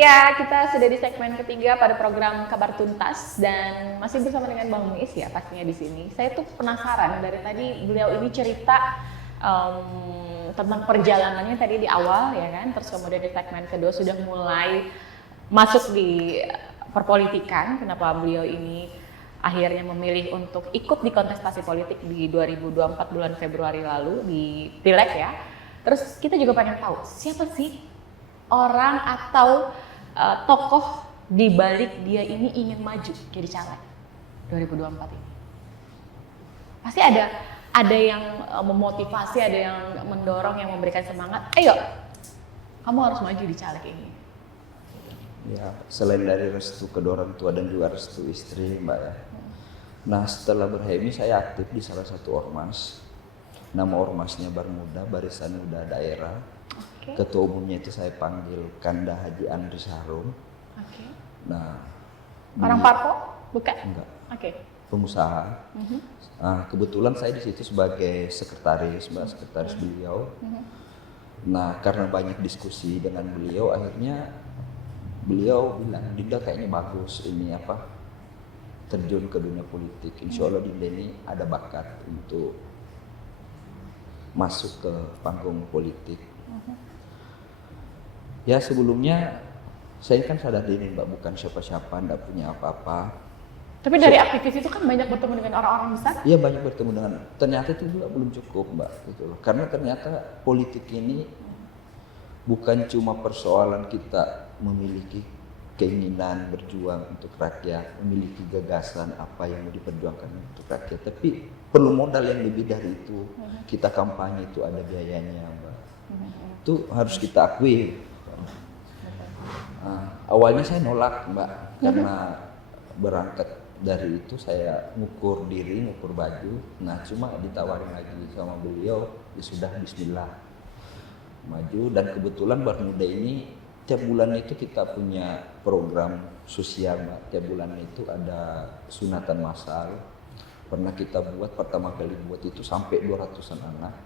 Ya, kita sudah di segmen ketiga pada program Kabar Tuntas dan masih bersama dengan Bang Muiz ya pastinya di sini. Saya tuh penasaran dari tadi beliau ini cerita tentang perjalanannya tadi di awal ya kan, terus kemudian di segmen kedua sudah mulai masuk di perpolitikan. Kenapa beliau ini akhirnya memilih untuk ikut di kontestasi politik di 2024 bulan Februari lalu di Pileg ya. Terus kita juga pengen tahu siapa sih orang atau tokoh di balik dia ini ingin maju jadi caleg 2024 ini. Pasti ada yang memotivasi, ada yang mendorong, yang memberikan semangat. Ayo, kamu harus maju di caleg ini. Ya, selain dari restu kedua orang tua dan juga restu istri, Mbak ya. Nah, setelah berhemi saya aktif di salah satu ormas. Nama ormasnya Barmuda, Barisan Muda Daerah. Oke. Ketua umumnya itu saya panggil Kanda Haji Andri Harum. Oke. Nah, Orang Parpo? Bukan? enggak, Oke. pengusaha. Nah, kebetulan saya di situ sebagai sekretaris, Mbak, sekretaris beliau. Nah, karena banyak diskusi dengan beliau, akhirnya beliau bilang, Dinda kayaknya bagus ini apa terjun ke dunia politik. Insya Allah Dinda ini ada bakat untuk masuk ke panggung politik. Ya sebelumnya saya kan sadar diri Mbak, bukan siapa-siapa, enggak punya apa-apa. Tapi dari aktivis itu kan banyak bertemu dengan orang-orang besar. Iya banyak bertemu dengan, ternyata itu juga belum cukup Mbak gitu loh. Karena ternyata politik ini bukan cuma persoalan kita memiliki keinginan berjuang untuk rakyat, memiliki gagasan apa yang mau diperjuangkan untuk rakyat, tapi perlu modal yang lebih dari itu. Kita kampanye itu ada biayanya Mbak. Itu harus kita akui. Nah, awalnya saya nolak Mbak, karena berangkat dari itu saya ngukur diri, ngukur baju. Nah cuma ditawarin lagi sama beliau, ya sudah bismillah maju. Dan kebetulan Barmuda ini tiap bulan itu kita punya program sosial Mbak. Tiap bulan itu ada sunatan massal. Pernah kita buat, pertama kali buat itu sampai 200-an anak.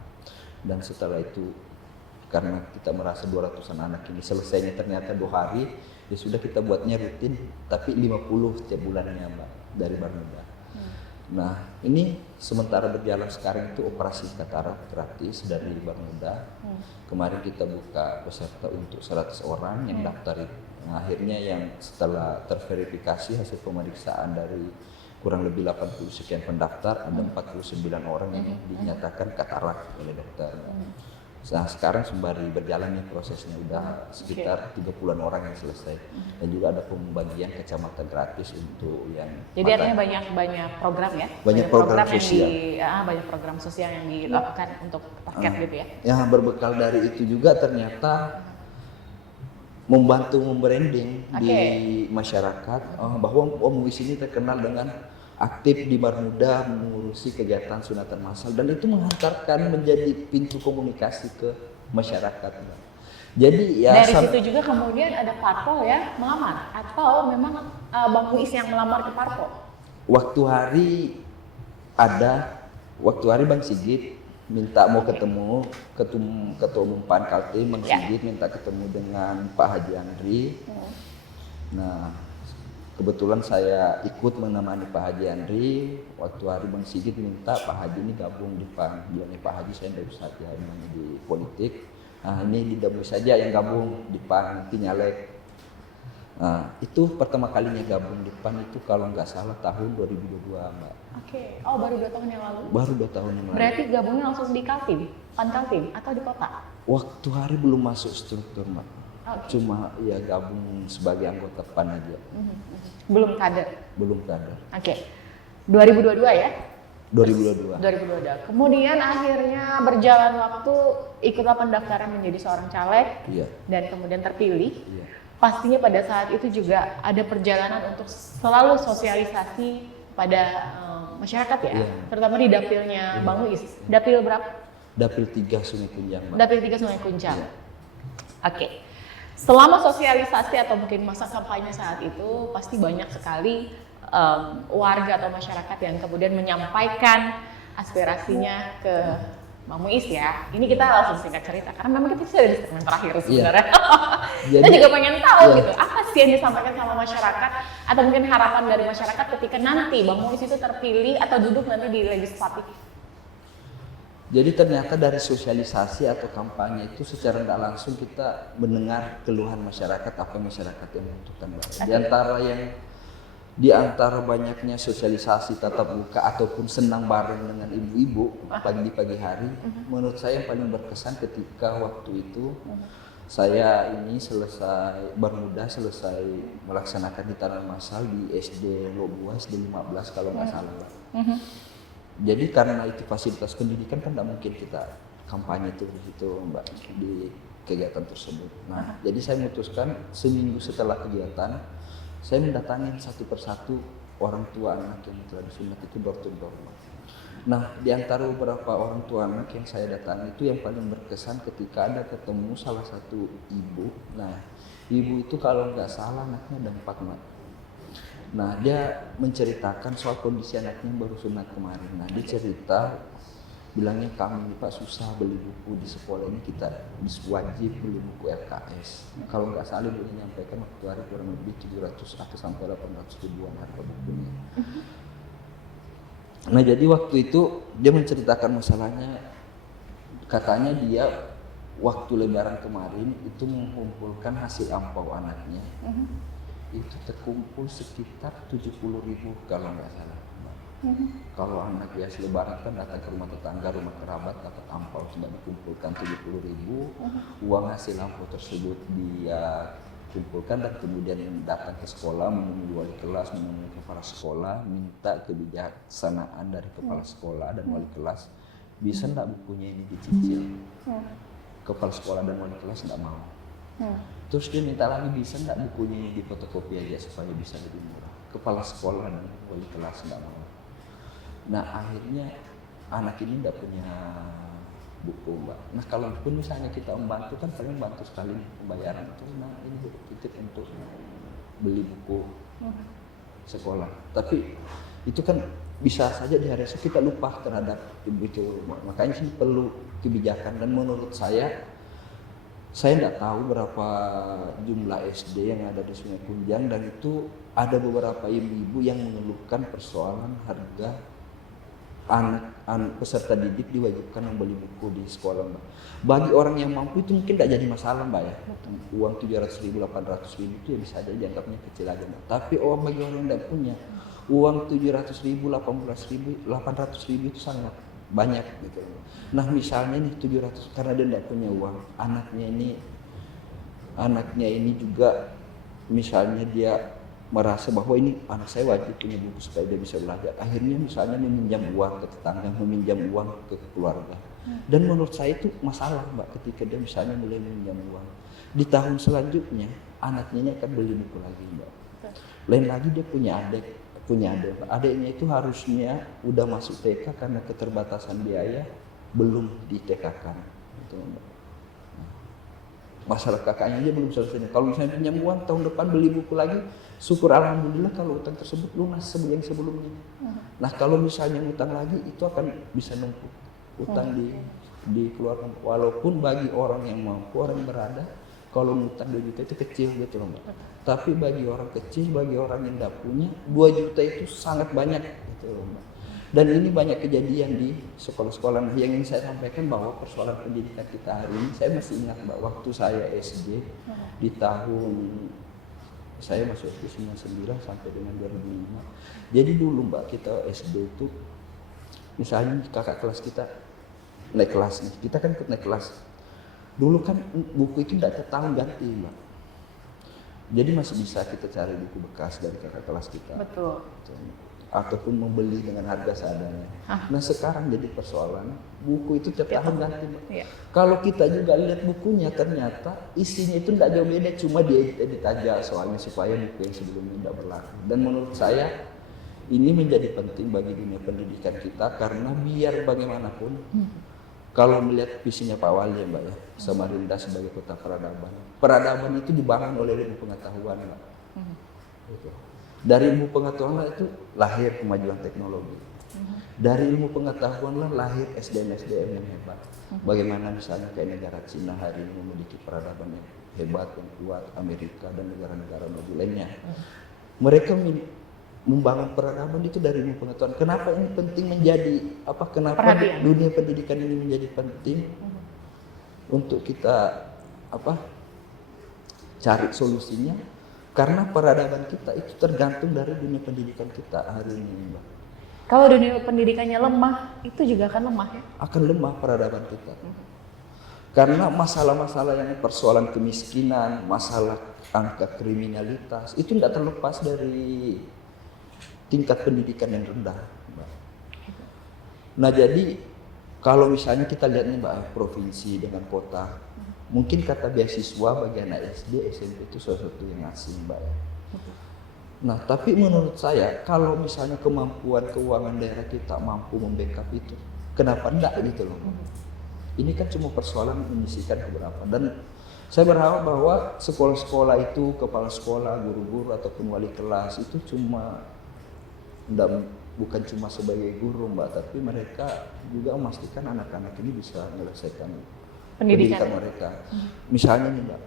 Dan setelah itu karena kita merasa 200-an anak ini selesainya ternyata 2 hari, ya sudah kita buatnya rutin, tapi 50 tiap bulannya Mbak dari Barmuda. Nah ini sementara berjalan sekarang itu operasi katarak gratis dari Barmuda. Kemarin kita buka peserta untuk 100 orang yang daftar itu. Nah, akhirnya yang setelah terverifikasi hasil pemeriksaan dari kurang lebih 80 sekian pendaftar, ada 49 orang yang dinyatakan katarak oleh dokter. Nah sekarang sembari berjalan nih prosesnya, udah sekitar 30-an orang yang selesai. Dan juga ada pembagian kacamata gratis untuk yang Jadi mata. artinya banyak program ya? Banyak program sosial. Banyak program sosial yang dilakukan untuk rakyat gitu ya? Ya berbekal dari itu juga ternyata membantu membranding di masyarakat bahwa Om Muiz ini terkenal dengan aktif di Barmuda mengurusi kegiatan sunatan massal, dan itu menghantarkan menjadi pintu komunikasi ke masyarakat. Jadi ya dari situ juga kemudian ada parpol ya melamar, atau memang Bang Muiz yang melamar ke parpol? Waktu hari ada waktu hari Bang Sigit minta mau ketemu ketua umum PAN Kaltim, Bang Sigit minta ketemu dengan Pak Haji Andri. Nah, kebetulan saya ikut menemani Pak Haji Andri. Waktu hari Bang Sigit minta Pak Haji ini gabung di PAN. Bilangnya Pak Haji saya tidak usah ya di politik. Nah, ini Didamui saja yang gabung di PAN, nanti nyalek. Nah, itu pertama kalinya gabung di PAN itu kalau nggak salah tahun 2022, Mbak. Oke. Oh, baru 2 tahun yang lalu? Baru 2 tahun yang lalu. Berarti gabungnya langsung di Kaltim? PAN Kaltim? Atau di kota? Waktu hari belum masuk struktur, Mbak. Okay. Cuma ya gabung sebagai anggota PAN aja. Belum kader? Belum kader. Oke. 2022 ya? 2022. 2022. Kemudian akhirnya berjalan waktu ikutlah pendaftaran menjadi seorang caleg. Iya. Dan kemudian terpilih. Iya. Pastinya pada saat itu juga ada perjalanan untuk selalu sosialisasi pada masyarakat ya, terutama di dapilnya Bang Muiz. Dapil berapa? Dapil 3 Sungai Kunjang, Mbak. Dapil 3 Sungai Kunjang. Oke. Selama sosialisasi atau mungkin masa kampanye saat itu pasti banyak sekali warga atau masyarakat yang kemudian menyampaikan aspirasinya ke Bang Muiz ya. Ini kita langsung singkat cerita karena memang kita sudah di segmen terakhir sebenarnya. Kita juga pengen tahu gitu apa sih yang disampaikan sama masyarakat atau mungkin harapan dari masyarakat ketika nanti Bang Muiz itu terpilih atau duduk nanti di legislatif. Jadi ternyata dari sosialisasi atau kampanye itu secara tidak langsung kita mendengar keluhan masyarakat, apa masyarakat yang membutuhkan, Mbak. Di antara banyaknya sosialisasi tatap muka ataupun senang bareng dengan ibu-ibu pagi hari, menurut saya yang paling berkesan ketika waktu itu saya ini bermuda selesai melaksanakan hitanan massal di SD Lobua, SD 15 kalau nggak salah. Jadi karena itu fasilitas pendidikan kan tidak mungkin kita kampanye itu Mbak di kegiatan tersebut. Nah, jadi saya memutuskan seminggu setelah kegiatan saya mendatangi satu persatu orang tua anak yang telah disunat itu door to door. Nah, di antara beberapa orang tua anak yang saya datangi itu yang paling berkesan ketika ada ketemu salah satu ibu. Nah, ibu itu kalau nggak salah anaknya ada 4 anak. Nah, dia menceritakan soal kondisi anaknya yang baru sunat kemarin. Nah, dia cerita bilangnya kami Pak susah beli buku di sekolah ini, kita wajib beli buku LKS. Kalau nggak salah dia menyampaikan waktu hari kurang lebih 700 atau sampai 800 ribuan harga bukunya. Nah, jadi waktu itu dia menceritakan masalahnya, katanya dia waktu lebaran kemarin itu mengumpulkan hasil ampau anaknya. Itu terkumpul sekitar 70.000 kalau nggak salah. Kalau anak biasa lebaran kan datang ke rumah tetangga, rumah kerabat, dapat ampau sudah dikumpulkan 70.000. Uang hasil ampau tersebut dia kumpulkan dan kemudian datang ke sekolah menemui wali kelas, menemui kepala sekolah, minta kebijaksanaan dari kepala sekolah dan wali kelas, bisa enggak bukunya ini dicicil? Kepala sekolah dan wali kelas enggak mau. Terus dia minta lagi, bisa enggak bukunya ini difotokopi aja supaya bisa lebih murah? Kepala sekolah dan wali kelas enggak mau. Nah, akhirnya anak ini enggak punya buku, Mbak. Nah, kalaupun misalnya kita membantu kan paling bantu sekali pembayaran itu. Nah, ini titip untuk beli buku sekolah. Tapi itu kan bisa saja di hari esok kita lupa terhadap itu. Makanya sih perlu kebijakan, dan menurut saya tidak tahu berapa jumlah SD yang ada di Sungai Kunjang, dan itu ada beberapa ibu-ibu yang mengeluhkan persoalan harga anak peserta didik diwajibkan membeli buku di sekolah, Mbak. Bagi orang yang mampu itu mungkin tidak jadi masalah, Mbak ya. Uang 700.000, 800.000 itu ya bisa aja dianggapnya kecil aja, Mbak. Tapi bagi orang yang tidak punya uang 700.000, 800.000 itu sangat banyak gitu. Nah, misalnya nih 700 karena dia tidak punya uang, anaknya ini juga misalnya dia merasa bahwa ini anak saya wajib punya buku supaya dia bisa belajar. Akhirnya misalnya meminjam uang ke tetangga, meminjam uang ke keluarga. Dan menurut saya itu masalah, Mbak, ketika dia misalnya mulai meminjam uang. Di tahun selanjutnya anaknya ini akan beli buku lagi, Mbak. Lain lagi dia punya adik. Adiknya itu harusnya udah masuk TK karena keterbatasan biaya belum di TK-kan. Gitu, Mbak. masalah kakaknya aja belum selesai. Kalau misalnya pinjam uang tahun depan beli buku lagi, syukur alhamdulillah kalau utang tersebut lunas yang sebelumnya. Nah kalau misalnya utang lagi itu akan bisa numpuk utang dikeluarkan. Walaupun bagi orang yang mampu, orang yang berada, kalau utang 2 juta itu kecil gitu loh Mbak. Tapi bagi orang kecil, bagi orang yang tidak punya, 2 juta itu sangat banyak gitu loh Mbak. Dan ini banyak kejadian di sekolah-sekolah. Nah, yang ingin saya sampaikan bahwa persoalan pendidikan kita hari ini, saya masih ingat Mbak, waktu saya SD di tahun saya masuk SD 99 sampai dengan 2005. Jadi dulu Mbak kita SD itu, misalnya kakak kelas kita naik kelas nih, kita kan ikut naik kelas. Dulu kan buku itu tidak setahun ganti Mbak. Jadi masih bisa kita cari buku bekas dari kakak kelas kita. Betul. Ataupun membeli dengan harga seadanya. Nah sekarang jadi persoalan buku itu tiap tahun ganti. Iya. Kalau kita juga lihat bukunya ternyata isinya itu tidak jauh beda, cuma diedit aja soalnya supaya buku yang sebelumnya tidak berlaku. Dan menurut saya ini menjadi penting bagi dunia pendidikan kita karena biar bagaimanapun kalau melihat visinya Pak Wali ya Mbak ya, Samarinda sebagai kota peradaban. Peradaban itu dibangun oleh ilmu pengetahuan Mbak. Gitu. Dari ilmu pengetahuan itu lahir kemajuan teknologi. Dari ilmu pengetahuan lahir SDM-SDM yang hebat. Bagaimana misalnya kayak negara Cina hari ini memiliki peradaban yang hebat, yang kuat, Amerika dan negara-negara maju lainnya. Mereka membangun peradaban itu dari ilmu pengetahuan. Kenapa ini penting menjadi apa? Kenapa dunia pendidikan ini menjadi penting untuk kita cari solusinya? Karena peradaban kita itu tergantung dari dunia pendidikan kita hari ini, Mbak. Kalau dunia pendidikannya lemah, itu juga akan lemah ya? Akan lemah peradaban kita. Karena masalah-masalah yang persoalan kemiskinan, masalah angka kriminalitas, itu tidak terlepas dari tingkat pendidikan yang rendah, Mbak. Nah jadi kalau misalnya kita lihat nih Mbak, provinsi dengan kota, mungkin kata beasiswa bagi anak SD, SMP itu sesuatu yang asing Mbak. Nah tapi menurut saya kalau misalnya kemampuan keuangan daerah kita mampu membackup itu, kenapa enggak gitu loh. Ini kan cuma persoalan menyisikan beberapa. Dan saya berharap bahwa sekolah-sekolah itu, kepala sekolah, guru-guru ataupun wali kelas itu bukan cuma sebagai guru Mbak, tapi mereka juga memastikan anak-anak ini bisa menyelesaikan pendidikan mereka. Misalnya nih Mbak,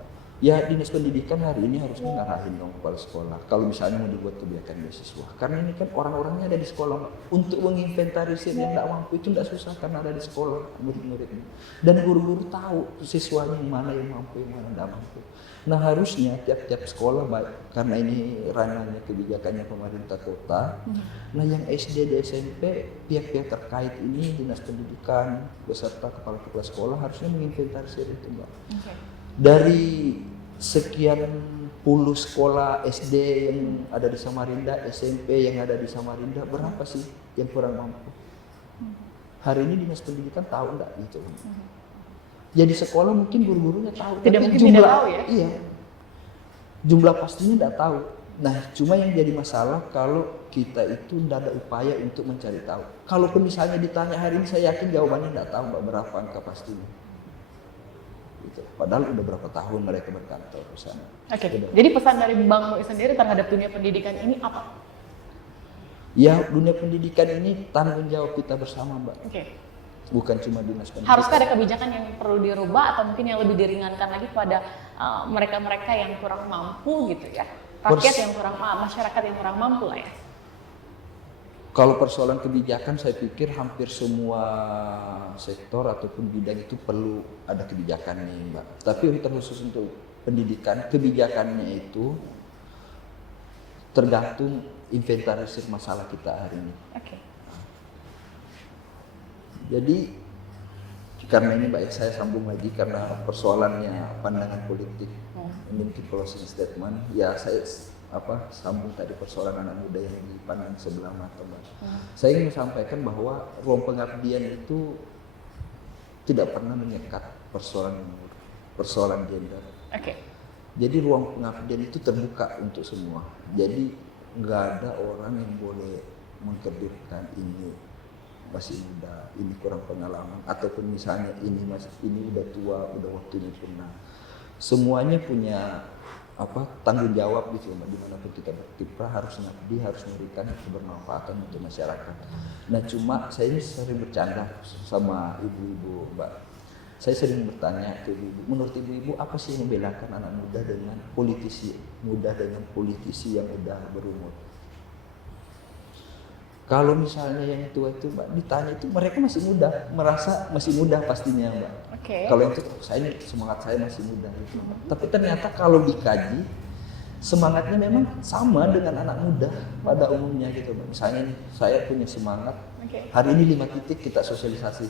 ya dinas pendidikan hari ini harusnya ngarahin dong kepala sekolah kalau misalnya mau dibuat kebijakan beasiswa. Karena ini kan orang-orangnya ada di sekolah Mbak. Untuk menginventarisir yang tidak mampu itu tidak susah karena ada di sekolah murid-muridnya. Dan guru-guru tahu siswanya yang mana yang mampu, yang mana tidak mampu. Nah harusnya tiap-tiap sekolah baik, karena ini ranahnya kebijakannya pemerintah kota. Nah yang SD dan SMP, pihak-pihak terkait ini dinas pendidikan beserta kepala-kepala sekolah harusnya menginventarisir itu Mbak. Dari sekian puluh sekolah SD yang ada di Samarinda, SMP yang ada di Samarinda, berapa sih yang kurang mampu? Hari ini dinas pendidikan tahu enggak gitu. Jadi sekolah mungkin guru-gurunya tahu, tidak mungkin jumlah, tidak tahu ya? Iya, jumlah pastinya tidak tahu. Nah, cuma yang jadi masalah kalau kita itu tidak ada upaya untuk mencari tahu. Kalaupun misalnya ditanya hari ini, saya yakin jawabannya tidak tahu Mbak berapa angka pastinya. Gitu. Padahal udah berapa tahun mereka berkantor di sana. Oke. Jadi pesan dari Bang Roy sendiri terhadap dunia pendidikan ini apa? Ya, dunia pendidikan ini tanggung jawab kita bersama Mbak. Oke. Bukan cuma dinas pendidikan. Haruskah ada kebijakan yang perlu dirubah atau mungkin yang lebih diringankan lagi pada mereka-mereka yang kurang mampu gitu ya, rakyat yang kurang masyarakat yang kurang mampu lah ya. Kalau persoalan kebijakan saya pikir hampir semua sektor ataupun bidang itu perlu ada kebijakan nih Mbak. Tapi terkhusus untuk pendidikan, kebijakannya itu tergantung inventarisir masalah kita hari ini. Oke. Jadi karena ini Mbak, saya sambung lagi karena persoalannya pandangan politik memiliki closing statement. Ya saya sambung tadi persoalan anak muda yang dipandang sebelah mata Mbak. Saya ingin sampaikan bahwa ruang pengabdian itu tidak pernah menyekat persoalan gender. Oke. Jadi ruang pengabdian itu terbuka untuk semua. Jadi nggak ada orang yang boleh mengkerdilkan ini masih muda, ini kurang pengalaman, ataupun misalnya ini udah tua, udah waktunya punah. semuanya punya tanggung jawab gitu Mbak, dimanapun kita berkiprah harus mengabdi, harus memberikan kebermanfaatan untuk masyarakat. Nah cuma saya ini sering bercanda sama ibu-ibu Mbak, saya sering bertanya ke ibu, menurut ibu-ibu apa sih yang membedakan anak muda dengan politisi muda dengan politisi yang udah berumur? Kalau misalnya yang tua itu Mbak ditanya itu mereka masih muda, merasa masih muda pastinya Mbak. Kalau yang itu saya ini semangat saya masih muda gitu. Tapi ternyata kalau dikaji semangatnya memang sama dengan anak muda pada umumnya gitu Mbak. Misalnya nih, saya punya semangat hari ini 5 titik kita sosialisasi.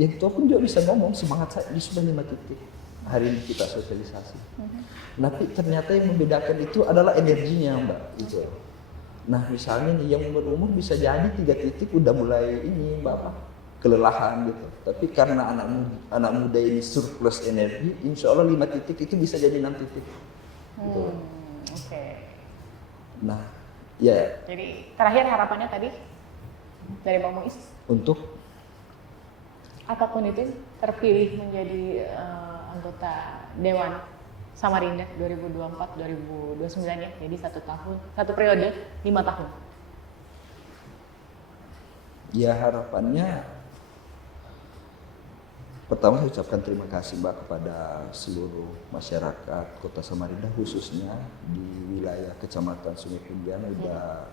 Yang tua pun juga bisa ngomong semangat saya ini sudah 5 titik. Hari ini kita sosialisasi. Tapi ternyata yang membedakan itu adalah energinya Mbak gitu. Nah misalnya nih yang berumur bisa jadi 3 titik udah mulai ini Mbak kelelahan gitu. Tapi karena anak muda ini surplus energi, insya Allah 5 titik itu bisa jadi 6 titik. Gitu. Nah ya. Jadi terakhir harapannya tadi dari Bang Muiz untuk apapun itu terpilih menjadi anggota Dewan Samarinda 2024-2029 ya, jadi 1 tahun, 1 periode 5 tahun. Ya harapannya, pertama saya ucapkan terima kasih Mbak kepada seluruh masyarakat Kota Samarinda khususnya di wilayah Kecamatan Sungai Kundian udah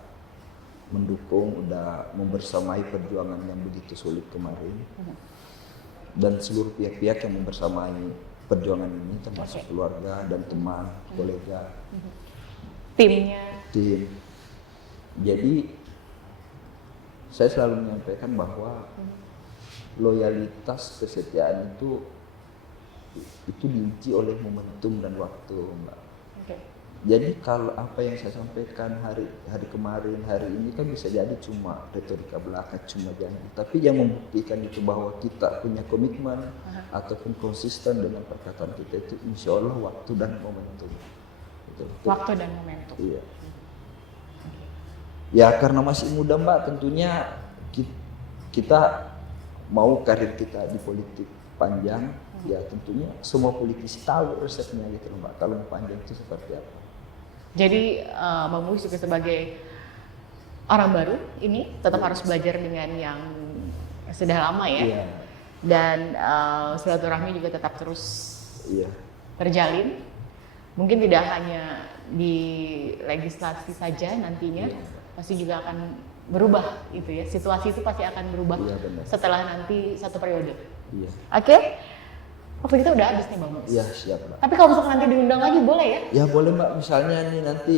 mendukung, udah membersamai perjuangan yang begitu sulit kemarin, dan seluruh pihak-pihak yang membersamai perjuangan ini termasuk keluarga dan teman, kolega, tim. Jadi saya selalu menyampaikan bahwa loyalitas kesetiaan itu diuji oleh momentum dan waktu Mbak. Jadi kalau apa yang saya sampaikan hari kemarin, hari ini kan bisa jadi cuma retorika belaka, cuma janji. Tapi yang membuktikan itu bahwa kita punya komitmen ataupun konsisten dengan perkataan kita itu insya Allah waktu dan momentum. Betul. Waktu dan momentum. Iya. Ya karena masih muda Mbak, tentunya kita mau karir kita di politik panjang, ya tentunya semua politisi tahu resepnya gitu Mbak. Kalau panjang itu seperti apa. Jadi Bang Muiz juga sebagai orang baru ini tetap harus belajar dengan yang sudah lama ya. Iya. Dan silaturahmi juga tetap terus terjalin. Mungkin tidak hanya di legislasi saja nantinya, pasti juga akan berubah gitu ya. Situasi itu pasti akan berubah setelah nanti 1 periode. Iya. Oke? Waktu kita udah habis nih Bang Muiz. Iya siap Mbak. Tapi kalau misalkan nanti diundang lagi boleh ya? Ya boleh Mbak, misalnya nih nanti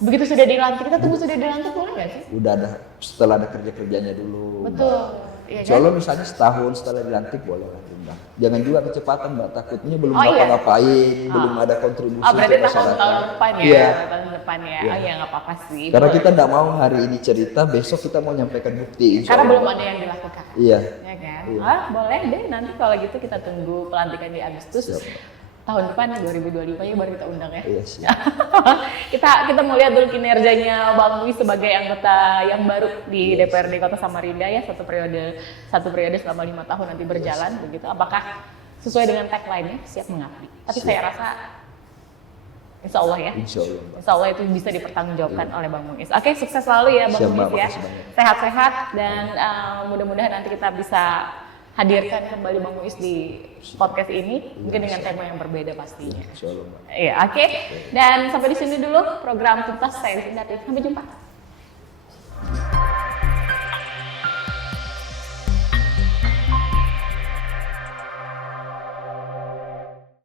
begitu sudah dilantik, kita tunggu sudah dilantik boleh nggak sih? Udah ada, setelah ada kerja-kerjanya dulu. Betul. Iya, Insya Allah misalnya setahun setelah dilantik boleh lah diundang. Jangan juga kecepatan Mbak, takutnya belum ngapa-ngapain, belum ada kontribusi ke masyarakat. Tahun depan ya, tahun depan ya. Oh ya nggak apa-apa sih. Karena kita nggak mau hari ini cerita, besok kita mau nyampaikan bukti. Karena belum ada yang dilakukan. Iya. Ya kan? Iya. Boleh deh nanti kalau gitu kita tunggu pelantikan di Agustus. Siap. Tahun depan 2025 ya baru kita undang ya. Iya siap. kita mau lihat dulu kinerjanya Bang Muiz sebagai anggota yang baru di DPRD Kota Samarinda ya, satu periode selama 5 tahun nanti berjalan begitu. Apakah sesuai dengan tagline-nya siap mengabdi? Tapi saya rasa insya Allah ya. Insya Allah itu bisa dipertanggungjawabkan oleh Bang Muiz. Oke, sukses selalu ya Bang Muiz ya. Sehat-sehat dan mudah-mudahan nanti kita bisa hadirkan kembali Bang Muiz di podcast ini, mungkin dengan tema yang berbeda pastinya. Iya, oke. Dan sampai di sini dulu program Tuntas, saya Rizky Datif. Sampai jumpa.